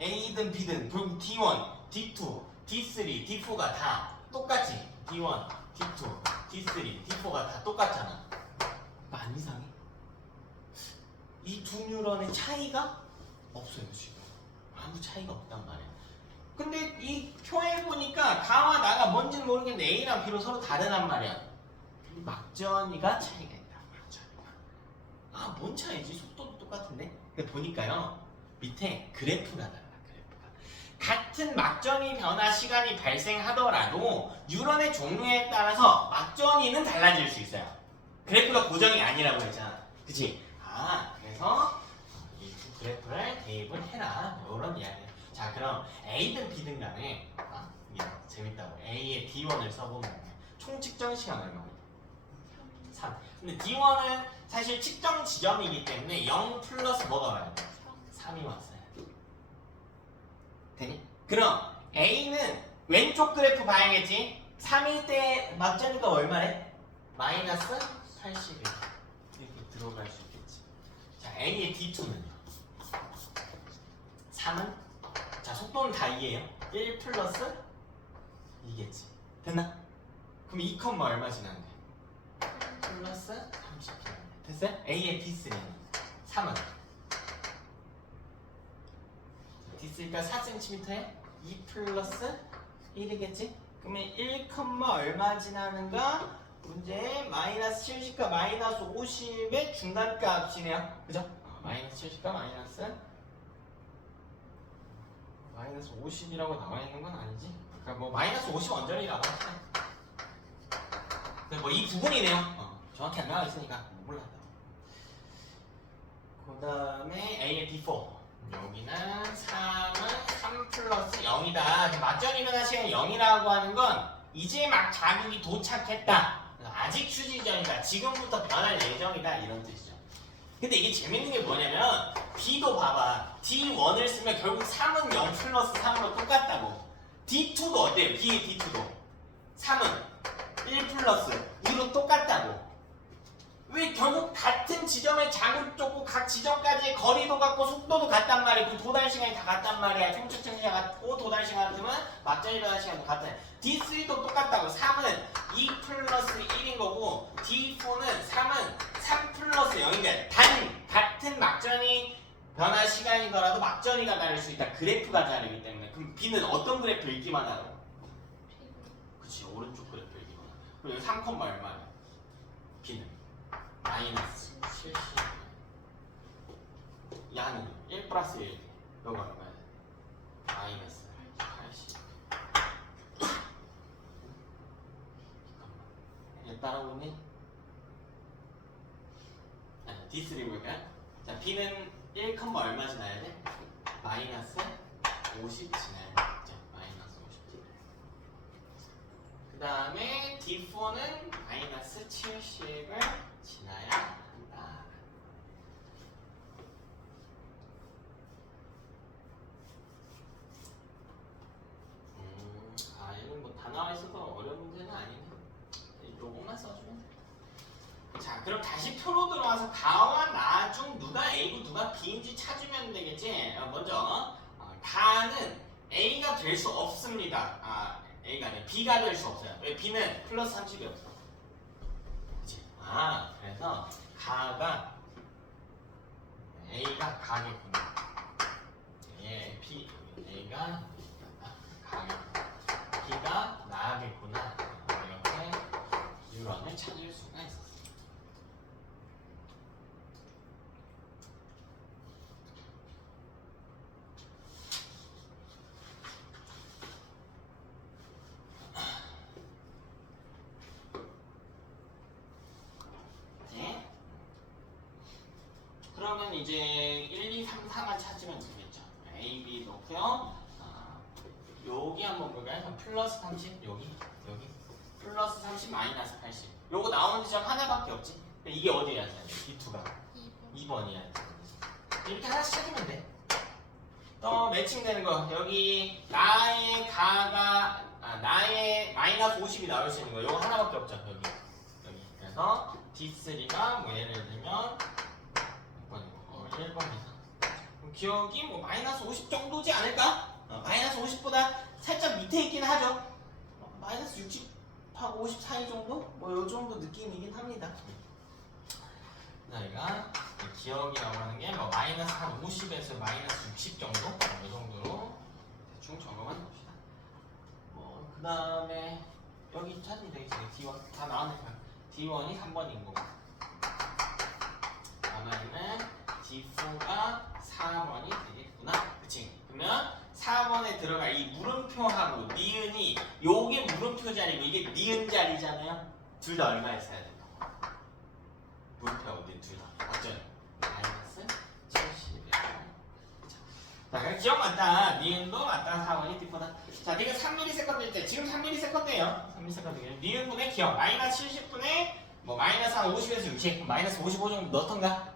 A든 B든 D1, D2, D3, D4가 다 똑같지? D1, D2, D3, D4가 다 똑같잖아. 안 이상해? 이 두 뉴런의 차이가 없어요 지금. 아무 차이가 없단 말이야. 근데 이 표에 보니까 가와 나가 뭔지는 모르겠는데 A랑 B로 서로 다르단 말이야. 막전이가 차이가 있다. 막전이가. 뭔 차이지? 속도도 똑같은데? 근데 보니까요, 밑에 그래프가 달라. 같은 막전위 변화 시간이 발생하더라도 뉴런의 종류에 따라서 막전위는 달라질 수 있어요. 그래프가 고정이 아니라고 했잖아. 그치? 그래서 이 두 그래프를 대입을 해라. 이런 이야기예요. 자, 그럼 A든 B든 간에 이게 재밌다고. A의 D1을 써보면 총 측정 시간 얼마예요? 3. 근데 D1은 사실 측정 지점이기 때문에 0 플러스 뭐가 와야 돼? 3이 왔어요. 되니? 그럼 A는 왼쪽 그래프 봐야겠지? 3일 때 막전위가 얼마래? 마이너스 81 이렇게 들어갈 수 있겠지. 자, A의 D2는요? 3은? 자, 속도는 다 2예요. 1 플러스 2겠지. 됐나? 그럼 2, 얼마 지났는데? 플러스 30 지났는데. 됐어요? A의 D3는? 3은? D3가 4cm에 2 플러스 1이겠지? 그러면 1, 얼마 지나는가? 문제 마이너스 70과 마이너스 50의 중간값이네요. 그죠? 마이너스 70과 마이너스 50이라고 나와 있는 건 아니지? 그러니까 뭐 마이너스 50 원전이라고 하시네. 뭐 이 부분이네요. 정확히 안 나와 있으니까 몰라. 그 다음에 A의 B4 여기는 3은 3 플러스 0이다. 맞전이면 하시는 0이라고 하는 건 이제 막 자극이 도착했다. 아직 추진전이다. 지금부터 변할 예정이다. 이런 뜻이죠. 근데 이게 재밌는 게 뭐냐면 B도 봐봐. D1을 쓰면 결국 3은 0 플러스 3으로 똑같다고. D2도 어때요? B의 D2도 3은 1 플러스 2로 똑같다고. 왜 결국 같은 지점에 자극 줬고 각 지점까지의 거리도 같고 속도도 같단 말이야. 그 도달 시간이 다 같단 말이야. 총측정 시간 같고 도달 시간 같으면 맞전이 일어날 시간도 같아. D3도 똑같다고. 3은 2 플러스 1인 거고 D4는 3은 3 플러스 0인데 단 같은 막전이 변화 시간이더라도 막전이가 다를 수 있다. 그래프가 다르기 때문에. 그럼 B는 어떤 그래프 읽기만 하라고? 그치, 오른쪽 그래프 읽기만 하라고. 그리고 3, 얼마야? B는 마이너스 70 야는 1 플러스 1 여기 얼마야? 마이너스 80 얘 따라오고 있니? D3 볼까요? 자, B는 1, 얼마 지나야 돼? 마이너스 50 지나야 돼. 마이너스 50 지나야 돼. 그 다음에 D4는 마이너스 70을 지나야 한다. 얘는 뭐 다 나와 있어서 어려운 문제는 아니네. 요것만 써주면 돼. 자, 그럼 다시 표로 들어와서 가와 나 중 누가 A고 누가 B인지 찾으면 되겠지. 먼저 가는 A가 될 수 없습니다. A가 아니라 B가 될 수 없어요. 왜? B는 플러스 30이 없어. 그치? 그래서 가가 A가 가겠구나. A가 가겠구나. B가 나가겠구나. 이렇게 유런을 찾을 수가 있었어요. 그러면 이제 1, 2, 3, 4만 찾으면 되겠죠. A, B 넣고요. 여기 한번 볼까요? 플러스 30 여기 플러스 30 마이너스 80 요거 나오는 지점 하나밖에 없지. 이게 어디야? B2가 2번이야. 이렇게 하나씩 찾으면 돼. 또 매칭되는 거 여기 나의 가가 나의 마이너스 50이 나올 수 있는 거 요거 하나밖에 없죠. 여기 그래서 D3가 뭐 예를 들면 1번이다. 기억이 뭐 마이너스 50 정도지 않을까? 마이너스 50보다 살짝 밑에 있긴 하죠. 마이너스 60하고 50 사이 정도? 뭐 요 정도 느낌이긴 합니다. 저희가 기억이라고 하는 게 뭐 마이너스 한 50에서 마이너스 60 정도? 이 정도로 대충 적어만 봅시다. 뭐 그 다음에 여기 찾으면 되겠지. D1 다 나왔으니까 D1이 3번인 거고 그다음에는 D4가 4번이 되겠구나. 그치? 그러면 4번에 들어갈 이 물음표하고 니은이 요게 물음표 자리고 이게 니은 자리잖아요. 둘 다 얼마 있어야 된다고? 물음표하고 니은 둘 다. 맞죠? 마이너스 70이에요. 자, 그럼 기억 맞다. 니은도 맞다. 4번이 D4다. 자, 니가 3ms일 때 지금 3ms예요. 3ms예요. 니은분의 기억. 마이너스 70분의 뭐 마이너스 한 50에서 60, 마이너스 55 정도 넣던가?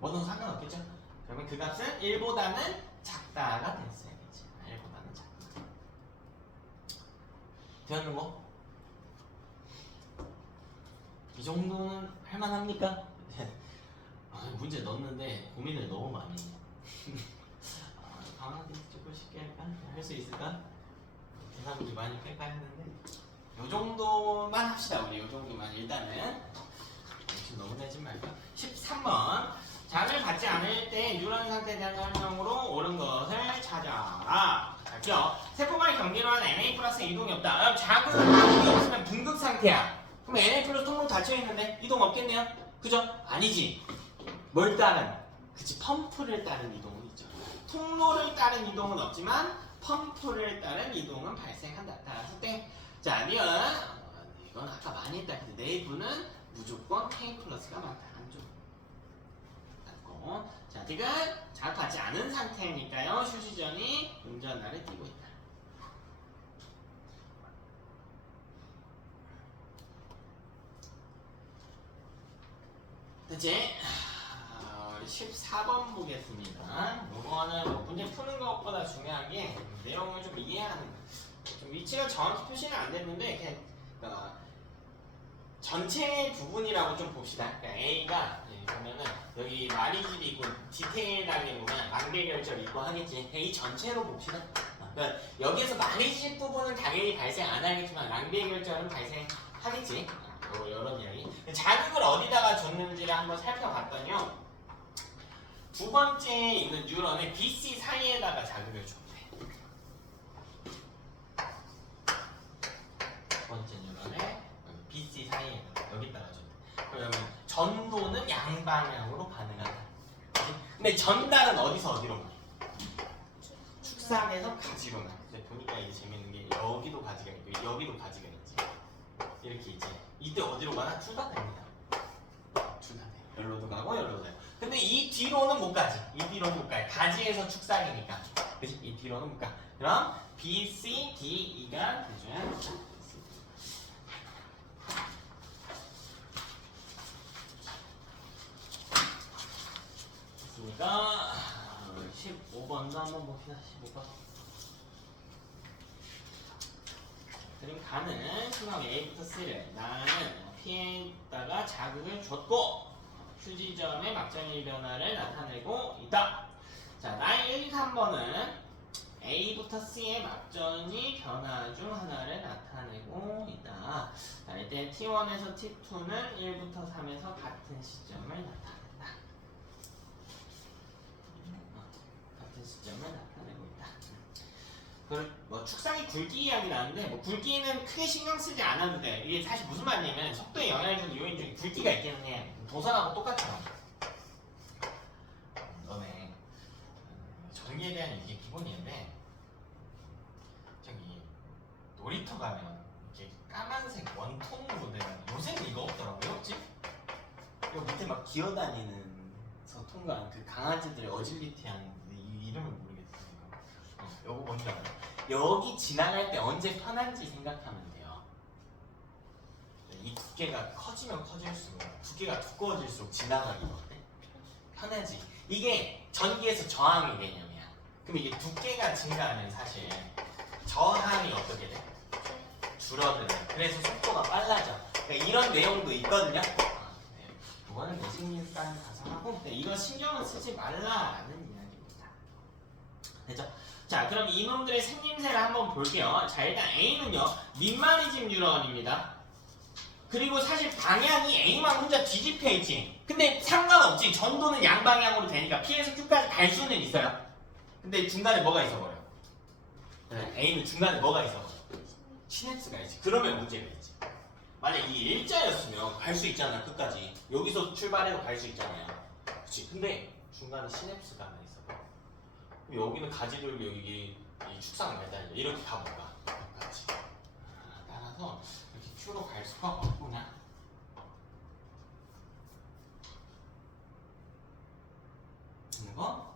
뭐든 상관없겠죠? 그러면 그 값은 1보다는 작다가 됐어야겠지. 1보다는 작다. 되었는 거? 이 정도는 할만합니까? 문제 넣었는데 고민을 너무 많이 해. 강하게 조금 쉽게 할까? 할 수 있을까? 계산기 많이 뺄까 했는데 요 정도만 합시다. 우리 요 정도만 일단은 너무 내지 말까? 13번 자극을 받지 않을 때 뉴런 상태에 대한 설명으로 옳은 것을 찾아라. 알죠? 세포만의 경기로 한 NA 플러스 이동이 없다. 자극이 없으면 분극 상태야. 그럼 NA 플러스 통로 닫혀 있는데 이동 없겠네요. 그죠? 아니지. 뭘 따른? 그치, 펌프를 따른 이동은 있죠. 통로를 따른 이동은 없지만 펌프를 따른 이동은 발생한다. 따라서 땡. 자, 니은 이건 아까 많이 했다. 근데 내부는 무조건 K 플러스가 많다. 안쪽. 닫고. 자, 지금 작업하지 않은 상태니까요. 휴지전이 운전날에 띄고 있다. 됐지? 14번 보겠습니다. 이거는 문제 푸는 것보다 중요한 게 내용을 좀 이해하는 거. 좀 위치가 정확히 표시는 안 됐는데 그냥 전체 부분이라고 좀 봅시다. 그러니까 A가 보면은 여기 마리집이 있고 디테일하게 보면 망배 결절이 있고 하겠지. A 전체로 봅시다. 그러니까 여기에서 마리집 부분은 당연히 발생 안 하겠지만 망배 결절은 발생하겠지. 이런 이야기. 자극을 어디다가 줬는지를 한번 살펴봤더니요. 두 번째에 있는 뉴런의 BC 사이에다가 자극을 줬대. 두 번째 뉴런의 BC 사이에다가 여기다가 줬대. 그러면 전도는 양방향으로 가능하다. 근데 전달은 어디서 어디로 가? 축산에서 가지로 가. 근데 보니까 이게 재밌는 게 여기도 가지가 있고 여기도 가지가 있지. 이렇게 있지. 이때 어디로 가나? 둘 다 됩니다. 둘 다 돼. 여기로도 가고 여기로도 가고. 근데 이 뒤로는 못 가지. 이 뒤로는 못 가. 가지에서 축산이니까. 그치? 이 뒤로는 못 가. 그럼 B, C, D, E가 되죠. 됐습니까? 15번도 한번 봅시다. 15번. 그럼 가는 신호 A부터 C를 나는 P에다가 자극을 줬고 휴지점의 막장일 변화를 나타내고 있다. 자, 나의 1, 3번은 A부터 C의 막전이 변화 중 하나를 나타내고 있다. 자, 이때 T1에서 T2는 1부터 3에서 같은 시점을 나타낸다. 같은 시점을 나타내고 있다. 뭐 축상이 굵기 이야기 나는데 뭐 굵기는 크게 신경 쓰지 않아도 돼. 이게 사실 무슨 말이냐면 속도에 영향을 주는 요인 중에 굵기가 있기는 해. 도선하고 똑같아. 너네 전기에 대한 이게 기본인데 저기 놀이터 가면 이렇게 까만색 원통으로 된 요새는 이거 없더라고요. 없지? 이거 밑에 막 기어다니면서 통과한 그 강아지들의 어질리티한 이 이름을 모르겠어요. 요거 뭔지 알아요? 여기 지나갈 때 언제 편한지 생각하면 돼요. 이 두께가 커지면 커질수록 두께가 두꺼워질수록 지나가기 어때? 편하지. 이게 전기에서 저항의 개념이야. 그럼 이게 두께가 증가하면 사실 저항이 어떻게 돼? 줄어드네. 그래서 속도가 빨라져. 그러니까 이런 내용도 있거든요. 그거는 내신일단 가상하고 이거 신경을 쓰지 말라는 이야기입니다. 됐죠? 자, 그럼 이놈들의 생김새를 한번 볼게요. 자, 일단 A는요 민마리즘 뉴런입니다. 그리고 사실 방향이 A만 혼자 뒤집혀 있지. 근데 상관없지. 전도는 양방향으로 되니까 P에서 Q까지 갈 수는 있어요. 근데 중간에 뭐가 있어버려? A는 중간에 뭐가 있어버려? 시냅스가 있지. 그러면 문제가 있지. 만약 이게 일자였으면 갈 수 있잖아. 끝까지. 여기서 출발해서 갈 수 있잖아요. 그치? 근데 중간에 시냅스가 하나 있어버려. 여기는 가지들고 여기 이 축상을 매달려. 이렇게 가볼까? 같이. 따라서 이렇게 Q로 갈 수가 없구나. 이거.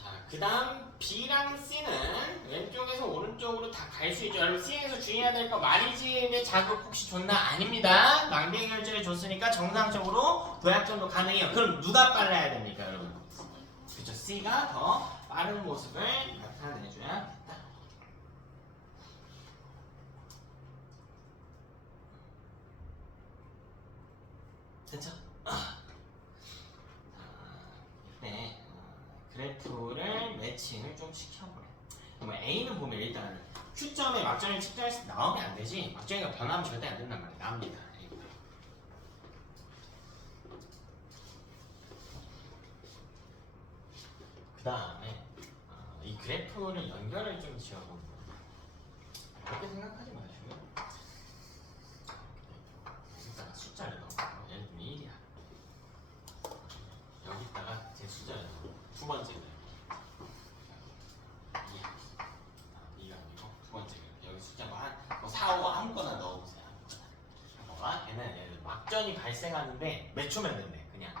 자, 그 다음 B랑 C는 왼쪽에서 오른쪽으로 다 갈 수 있죠. 여러분 C에서 주의해야 될 거 마리즘의 자극 혹시 줬나? 아닙니다. 망배 결절을 줬으니까 정상적으로 도약전도 가능해요. 그럼 누가 빨라야 됩니까, 여러분? 그쵸? C가 더 빠른 모습을 나타내줘야겠다. 됐죠? 이때 그래프를 매칭을 좀 시켜보래. 그러면 A는 보면 일단 Q점에 막장을 측정했을 때 나오면 안 되지. 막장이가 변하면 절대 안 된단 말이야. 나옵니다. 그 다음에 이 그래프를 연결을 좀 지어보는 거예요. 그렇게 생각하지 마시고요. 막전이 발생하는데 몇 초면 된대? 그냥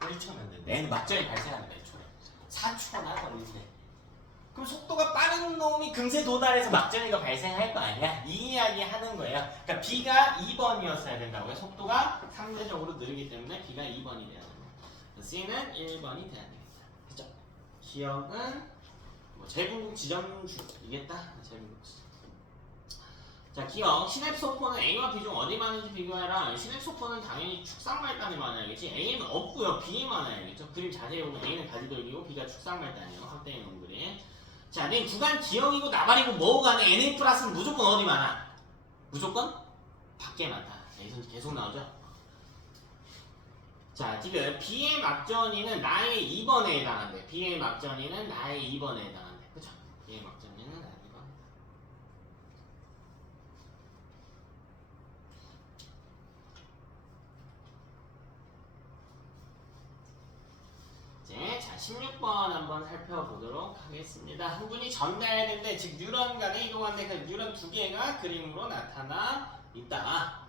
1초면 된대. N은 막전이 발생하는데 몇 초래? 4초나 걸린대. 그럼 속도가 빠른 놈이 금세 도달해서 막전이가 발생할 거 아니야? 이 이야기 하는 거예요. 그러니까 B가 2번이었어야 된다고요. 속도가 상대적으로 느리기 때문에 B가 2번이 돼야 됩니다. C는 1번이 돼야 됩니다. 그죠? 기억은 뭐 제분국 지점이겠다. 제분국 지점. 자, 기억. 시냅소포는 A와 B 중 어디 많은지 비교해라. 시냅소포는 당연히 축상말단이 많아야겠지. A는 없고요. B에 많아야겠죠. 그림 자세히 보면 A는 가지돌기고 B가 축상말단이에요. 확대해 놓은 그림. 자, 내 구간 기억이고 나발이고 뭐고 간에 NA 플러스는 무조건 어디 많아? 무조건 밖에 많다. 여기서 계속 나오죠. 자, 지금 B의 막전이는 나의 2번에 해당한대. B의 막전이는 나의 2번에 해당한대. 그쵸? B의 막전이는 나의 2번. 자, 16번 한번 살펴보도록 하겠습니다. 한 분이 전달해야 되는데 즉 뉴런 간에 이동하는데 그 뉴런 두 개가 그림으로 나타나 있다.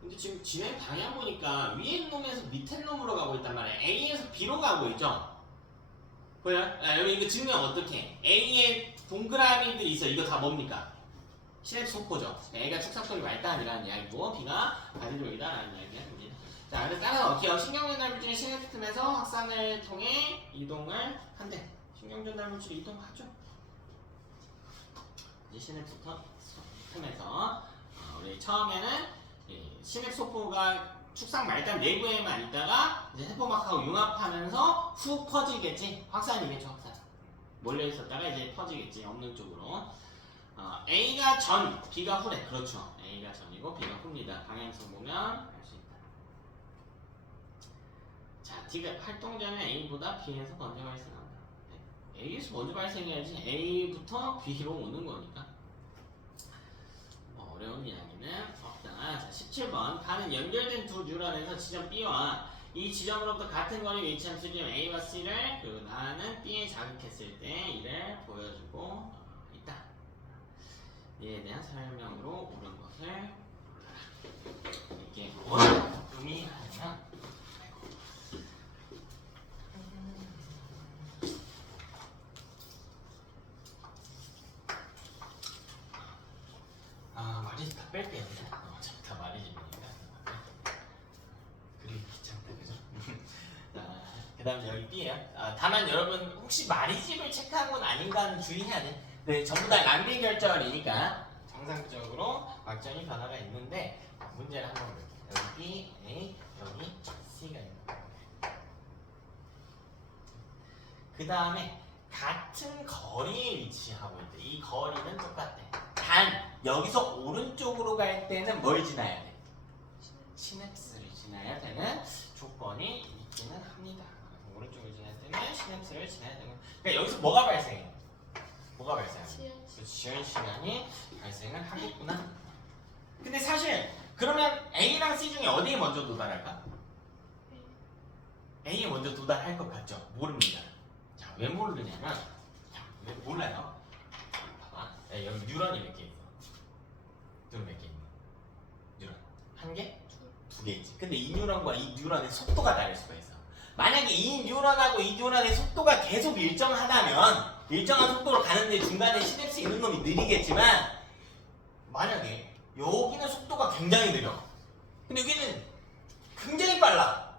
근데 지금 진행 방향 보니까 위에 놈에서 밑에 놈으로 가고 있단 말이야. A에서 B로 가고 있죠. 보여요? 여러분 이거 증명 어떻게? A에 동그라미들이 있어. 이거 다 뭡니까? 시냅소포죠. A가 축삭소리 말단이라는 이야기고 B가 가지돌이다라는 이야기가 됩니다. 자, 그래서 따라서 기억 신경전달 물질이 시냅스틈에서 확산을 통해 이동을 한대. 신경전달 물질이 이동하죠. 이제 시냅스틈에서 우리 처음에는 시냅소포가 축상 말단 내부에만 있다가 이제 세포막하고 융합하면서 훅 퍼지겠지. 확산이겠죠, 확산. 몰려 있었다가 이제 퍼지겠지, 없는 쪽으로. A가 전, B가 후래. 그렇죠. A가 전이고 B가 후입니다. 방향성 보면. 자, D가 활동 전에 A보다 B에서 먼저 발생한다. 네. A에서 먼저 발생해야지 A부터 B로 오는 거니까. 어려운 이야기는 없다. 자, 17번. 가는 연결된 두 뉴런에서 지점 B와 이 지점으로부터 같은 거리에 위치한 두 지점 A와 C를 그리고 나는 B에 자극했을 때 이를 보여주고 있다. 이에 대한 설명으로 옳은 것을 골라라. 이게 뭘 의미하냐? 말이 다 뺄게요. 어차피 다 말이 집이니까. 그리고 귀찮다, 그죠? 자, 그 다음에 여기 B에요. 다만 여러분 혹시 말이집을 체크한 건 아닌가는 주의해야 돼. 네, 전부 다 랑비 결절이니까 정상적으로 막전이 변화가 있는데 문제를 한번 볼게요. 여기 B, A, 여기 C가 있는 거예요. 그 다음에 같은 거리에 위치하고 있대. 이 거리는 똑같대. 단 여기서 오른쪽으로 갈 때는 뭘 지나야 돼? 시냅스를 지나야 되는 조건이 있기는 합니다. 오른쪽을 지날 때는 시냅스를 지나야 되는. 그러니까 여기서 뭐가 발생해? 뭐가 발생해? 지연 시간이 발생을 하겠구나. 근데 사실 그러면 A랑 C 중에 어디에 먼저 도달할까? A에 먼저 도달할 것 같죠? 모릅니다. 자, 왜 모르냐면, 왜 몰라요? 봐봐. 여기 뉴런이 몇 개 있어? 뉴런 몇 개 있니? 뉴런 한 개? 두 개 있지. 근데 이 뉴런과 이 뉴런의 속도가 다를 수가 있어. 만약에 이 뉴런하고 이 뉴런의 속도가 계속 일정하다면 일정한 속도로 가는데 중간에 시냅스 있는 놈이 느리겠지만 만약에 여기는 속도가 굉장히 느려. 근데 여기는 굉장히 빨라.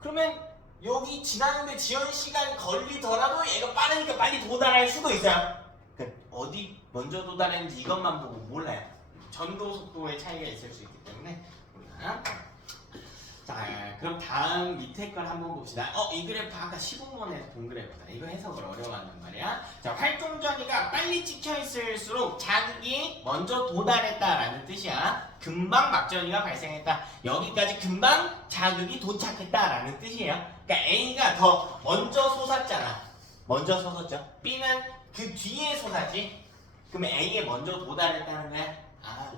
그러면 여기 지나는데 지연 시간 걸리더라도 얘가 빠르니까 빨리 도달할 수도 있어요. 그러니까 어디 먼저 도달했는지 이것만 보고 몰라요. 전도 속도의 차이가 있을 수 있기 때문에 몰라. 자, 그럼 다음 밑에 걸 한번 봅시다. 이 그래프 아까 15번에서 본 그래프다. 이거 해석을 어려워한단 말이야. 자, 활동 전이가 빨리 찍혀 있을수록 자극이 먼저 도달했다라는 뜻이야. 금방 막전이가 발생했다. 여기까지 금방 자극이 도착했다라는 뜻이에요. 그러니까 A가 더 먼저 솟았잖아. 먼저 솟았죠. B는 그 뒤에 솟았지. 그러면 A에 먼저 도달했다는 거야.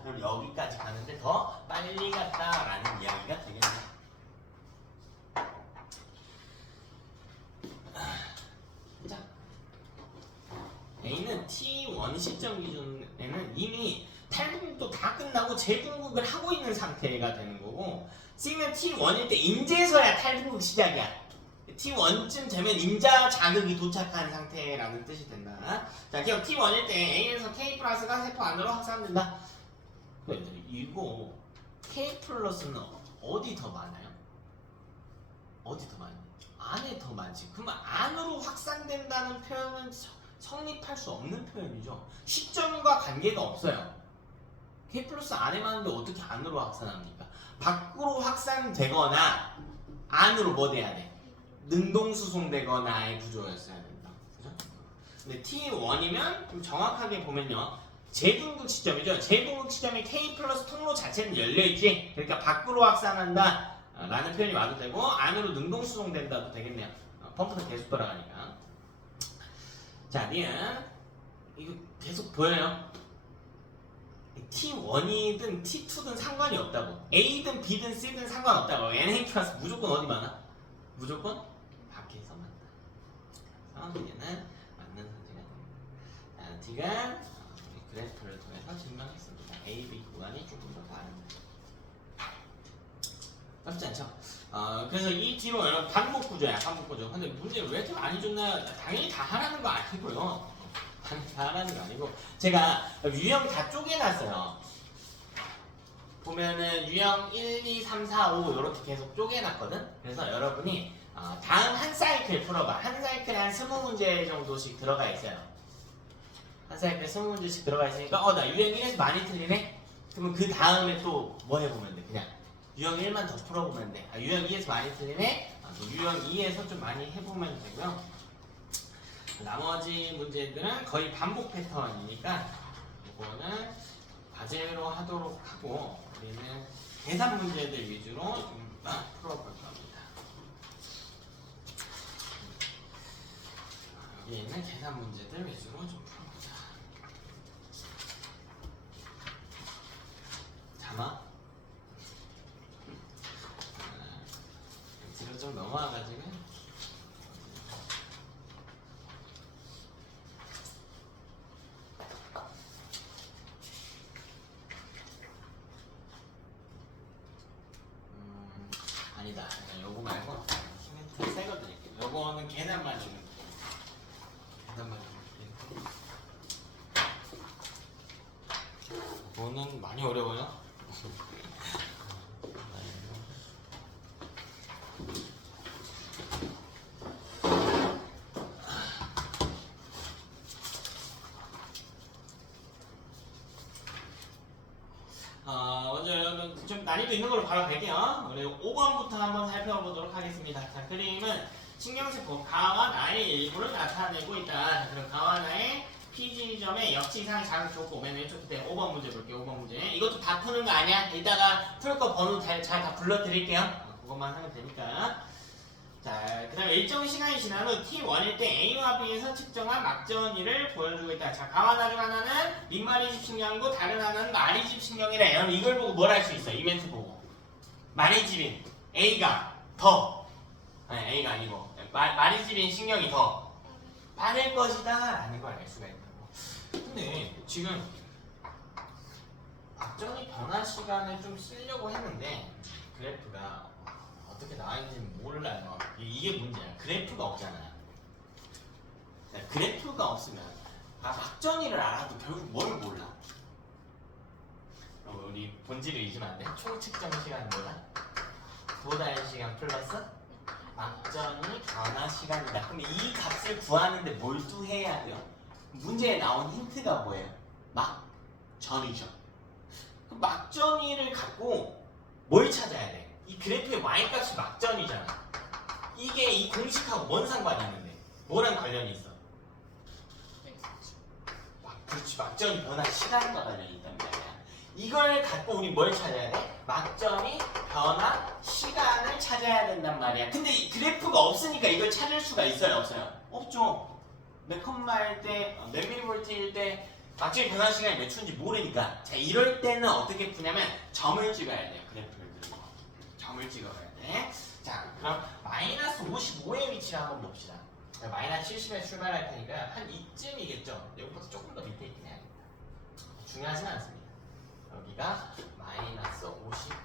그럼 여기까지 가는데 더 빨리 갔다라는 이야기가 되겠네. 자, A는 T1 시점 기준에는 이미 탈북도 다 끝나고 재분국을 하고 있는 상태가 되는 거고, C면 T1일 때 인제서야 탈북 시작이야. T1쯤 되면 임자 자극이 도착한 상태라는 뜻이 된다. 자, 기억 T1일 때 A에서 K 플러스가 세포 안으로 확산된다. 이거 K 플러스는 어디 더 많아요? 어디 더 많아요? 안에 더 많지. 그러면 안으로 확산된다는 표현은 성립할 수 없는 표현이죠. 시점과 관계가 없어요. K 플러스 안에 많은데 어떻게 안으로 확산합니까? 밖으로 확산되거나 안으로 뭐 돼야 돼? 능동수송되거나의 구조였어야 된다. 그죠? 근데 T1이면 좀 정확하게 보면요. 재분국 시점이죠. 재분국 시점에 K 플러스 통로 자체는 열려있지. 그러니까 밖으로 확산한다 라는 표현이 와도 되고, 안으로 능동수송된다도 되겠네요. 펌프는 계속 돌아가니까. 자, 니은 이거 계속 보여요. T1이든 T2든 상관이 없다고. A든 B든 C든 상관없다고. NA 플러스 무조건 어디 많아? 무조건 밖에서 만나. 그래서 얘는 맞는 선지가 됩니다. 자, D가 그래프를 통해서 증명했습니다. A, B 구간이 조금 더 다릅니다. 어렵지 않죠? 그래서 이 뒤로 여러분 반복 구조야, 반복 구조. 근데 문제를 왜 이렇게 많이 줬나? 당연히 다 하라는 거 아니고요. 당연히 다 하라는 거 아니고, 제가 유형 다 쪼개놨어요. 보면은 유형 1, 2, 3, 4, 5 이렇게 계속 쪼개놨거든. 그래서 여러분이 다음 한 사이클 풀어봐. 한 사이클에 한 20문제 정도씩 들어가 있어요. 한 사이클에 20문제씩 들어가 있으니까 나 유형 1에서 많이 틀리네? 그러면 그 다음에 또 뭐 해보면 돼? 그냥 유형 1만 더 풀어보면 돼. 유형 2에서 많이 틀리네? 유형 2에서 좀 많이 해보면 되고요. 나머지 문제들은 거의 반복 패턴이니까 이거는 과제로 하도록 하고, 우리는 계산 문제들 위주로 좀 풀어볼 겁니다. 여기에는 계산 문제들 위주로 좀 풀어보자. 잠아? 뒤로 좀 넘어와가지고 아니다. 요거 말고 힌트 새거 드릴게요. 요거는 계산만 있는 거. 계산만 있는 거. 요거는 많이 어려워요. 먼저 여러분 좀 난이도 있는 걸로 바로 갈게요. 우리 5번부터 한번 살펴보도록 하겠습니다. 자, 그림은 신경세포 가와 나의 일부를 나타내고 있다. 자, 그럼 가와 나의 P지점의 역지상 자극 줬고, 맨 왼쪽 끝에 5번 문제 볼게요. 5번 문제. 이것도 다 푸는 거 아니야? 이따가 풀 거 번호 잘 다 불러드릴게요. 그것만 하면 되니까. 자, 그 다음에 일정 시간이 지난 후 T1일 때 A와 B에서 측정한 막전이를 보여주고 있다. 자, 가와 나 중 하나는 밑마리집 신경이고 다른 하나는 마리집 신경이래. 여러분 이걸 보고 뭘 할 수 있어? 이 멘트 보고. 마리집인 A가 더, 아니 A가 아니고 마리집인 신경이 더 빠를 것이다 라는 걸 알 수가 있다고. 근데 지금 막전이 변화 시간을 좀 쓰려고 했는데 그래프가 어떻게 나와있는지 몰라요. 이게 문제야. 그래프가 없잖아요. 그래프가 없으면 막전이를 알아도 결국 뭘 몰라. 우리 본질을 잊으면 안 돼. 총측정 시간 몰라? 도달 시간 플러스 막전이 변화 시간이다. 그럼 이 값을 구하는데 몰두해야 돼요. 문제에 나온 힌트가 뭐예요? 막전이죠. 그럼 막전이를 갖고 뭘 찾아야 돼? 이 그래프의 y값이 막전이잖아. 이게 이 공식하고 뭔 상관이 있는데? 뭐랑 관련이 있어? 그렇지, 막전이 변화 시간과 관련이 있단 말이야. 이걸 갖고 우리 뭘 찾아야 돼? 막전이 변화 시간을 찾아야 된단 말이야. 근데 이 그래프가 없으니까 이걸 찾을 수가 있어요, 없어요? 없죠. 몇 컴마일 때, 몇 밀리볼트일 때 막전이 변화 시간이 몇 초인지 모르니까. 자, 이럴 때는 어떻게 푸냐면 점을 찍어야 돼요. 그래프를 그리고 점을 찍어야 돼. 자, 그럼 마이너스 55의 위치를 한번 봅시다. 마이너스 70에 출발할 테니까 한 이쯤이겠죠. 여기보다 조금 더 밑에 있긴 해야겠다. 중요하진 않습니다. 여기가 마이너스 50. 자,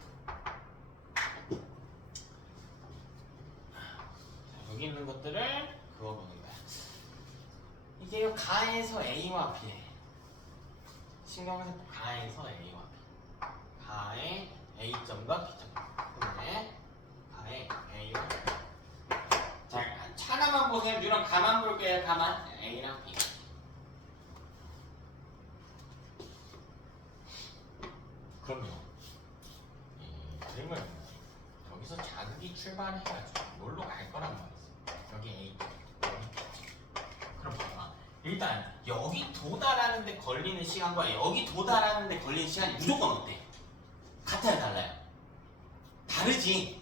여기 있는 것들을 그거 보는 거야. 이게 가에서 A와 B에 신경세포 가에서 A와 B. 가의 A점과 B점. 그다음에 가의 A와 B. 자, 하나만 보세요. 뉴런 가만 볼게요. 가만. A랑 B. 그럼요. 이 그림을 여기서 자극이 출발해가지고 여기로 갈 거란 말이지. 여기 A, 여기 B. 그럼 봐봐. 일단 여기 도달하는데 걸리는 시간과 여기 도달하는데 걸리는 시간이 무조건 어때? 같아요, 달라요? 다르지.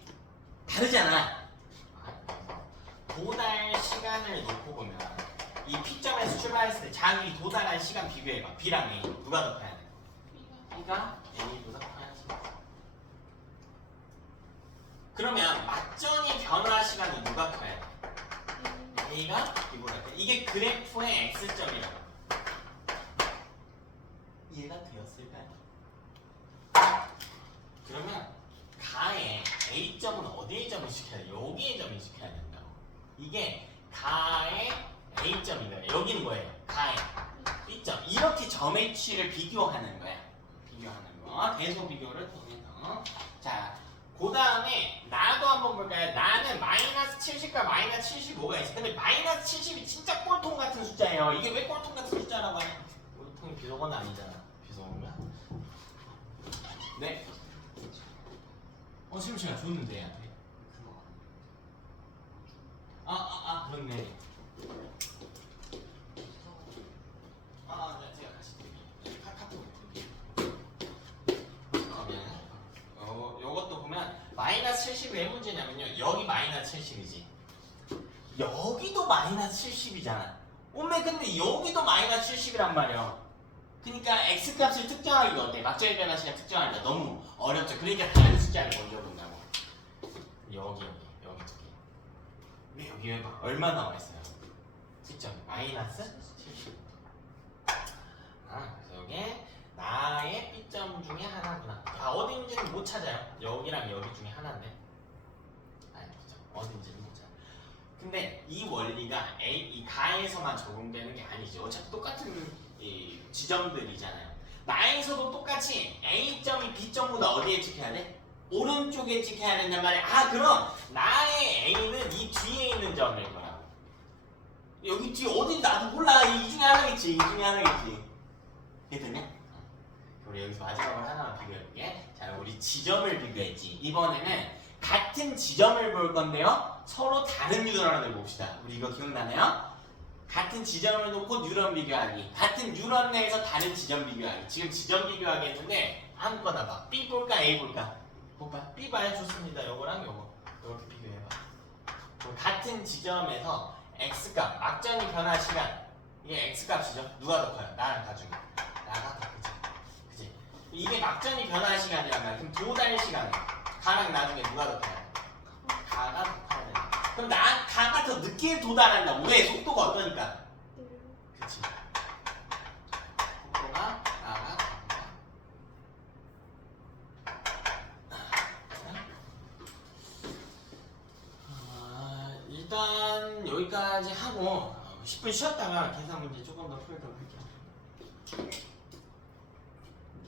다르잖아. 도달 시간을 놓고 보면 이 P점에서 출발했을 때 자극이 도달한 시간 비교해봐. B랑 A 누가 더 커야 돼? B가 A보다 커야지. 그러면 맞전이 변화 시간은 누가 커야 돼? A가 B보다 커. 이게 그래프의 X점이라고. 이해가 되었을까요? 그러면 가의 A점은 어디에 점을 시켜야 돼? 여기에 점을 시켜야 된다고. 이게 가의 A점인가요? 여기는 뭐예요? 가의 B점. 이렇게 점의 치를 비교하는 거야. 비교하는 거. 대소 비교를 통해서. 자, 그 다음에 나도 한번 볼까요? 나는 마이너스 70과 마이너스 75가 있어. 근데 마이너스 70이 진짜 꼴통 같은 숫자예요. 이게 왜 꼴통 같은 숫자라고 하냐? 꼴통이 비속어는 아니잖아. 비속어면? 네. 지금 시간 줬는데 얘한테. 그렇네. 네, 제가 다시 드릴게요. 카톡을 드릴게요. 요것도 보면 마이너스 70이 왜 문제냐면요. 여기 마이너스 70이지. 여기도 마이너스 70이잖아. 근데 여기도 마이너스 70이란 말이야. 그러니까 X값을 특정하기가 어때? 막절의 변화 시간 특정하기가 너무 어렵죠. 그러니까 다른 숫자를 먼저 본다고. 여기 두 개. 왜 여기 왜 봐? 얼마 나와 있어요? 시점 마이너스 70. 그래서 여기 나의 B점 중에 하나구나. 어딘지는 못 찾아요. 여기랑 여기 중에 하나인데. 그죠? 어딘지는 못 찾아. 근데 이 원리가 이 가에서만 적용되는 게 아니지. 어차피 똑같은 이 지점들이잖아요. 나에서도 똑같이 A점이 B점보다 어디에 찍혀야 돼? 오른쪽에 찍혀야 된단 말이야. 그럼 나의 A는 이 뒤에 있는 점일 거라고. 여기 뒤에 어딘지 나도 몰라. 이 중에 하나겠지. 이 중에 하나겠지. 이해됐냐? 우리 여기서 마지막으로 하나만 비교해볼게. 자, 우리 지점을 비교했지. 이번에는 같은 지점을 볼 건데요. 서로 다른 뉴런을 봅시다. 우리 이거 기억나나요? 같은 지점을 놓고 뉴런 비교하기. 같은 뉴런 내에서 다른 지점 비교하기. 지금 지점 비교하기 했는데 아무거나 봐. B 볼까 A 볼까? 볼까? B 봐야 좋습니다. 요거랑 요거. 이렇게 비교해봐. 그럼 같은 지점에서 X값, 막전이 변화 시간. 이게 X값이죠? 누가 더 커요? 나랑 가중이. 나가 더 크지. 그치? 이게 막전이 변화 시간이란 말이야. 그럼 도달 시간은 가랑 나중에 누가 더 커요? 가가 더 커야 돼. 그럼 가가 더 늦게 도달한다. 왜? 속도가 어떠니까? 그치? 속도가 나가 일단 여기까지 하고 10분 쉬었다가 계산 문제 조금 더 풀도록 할게요.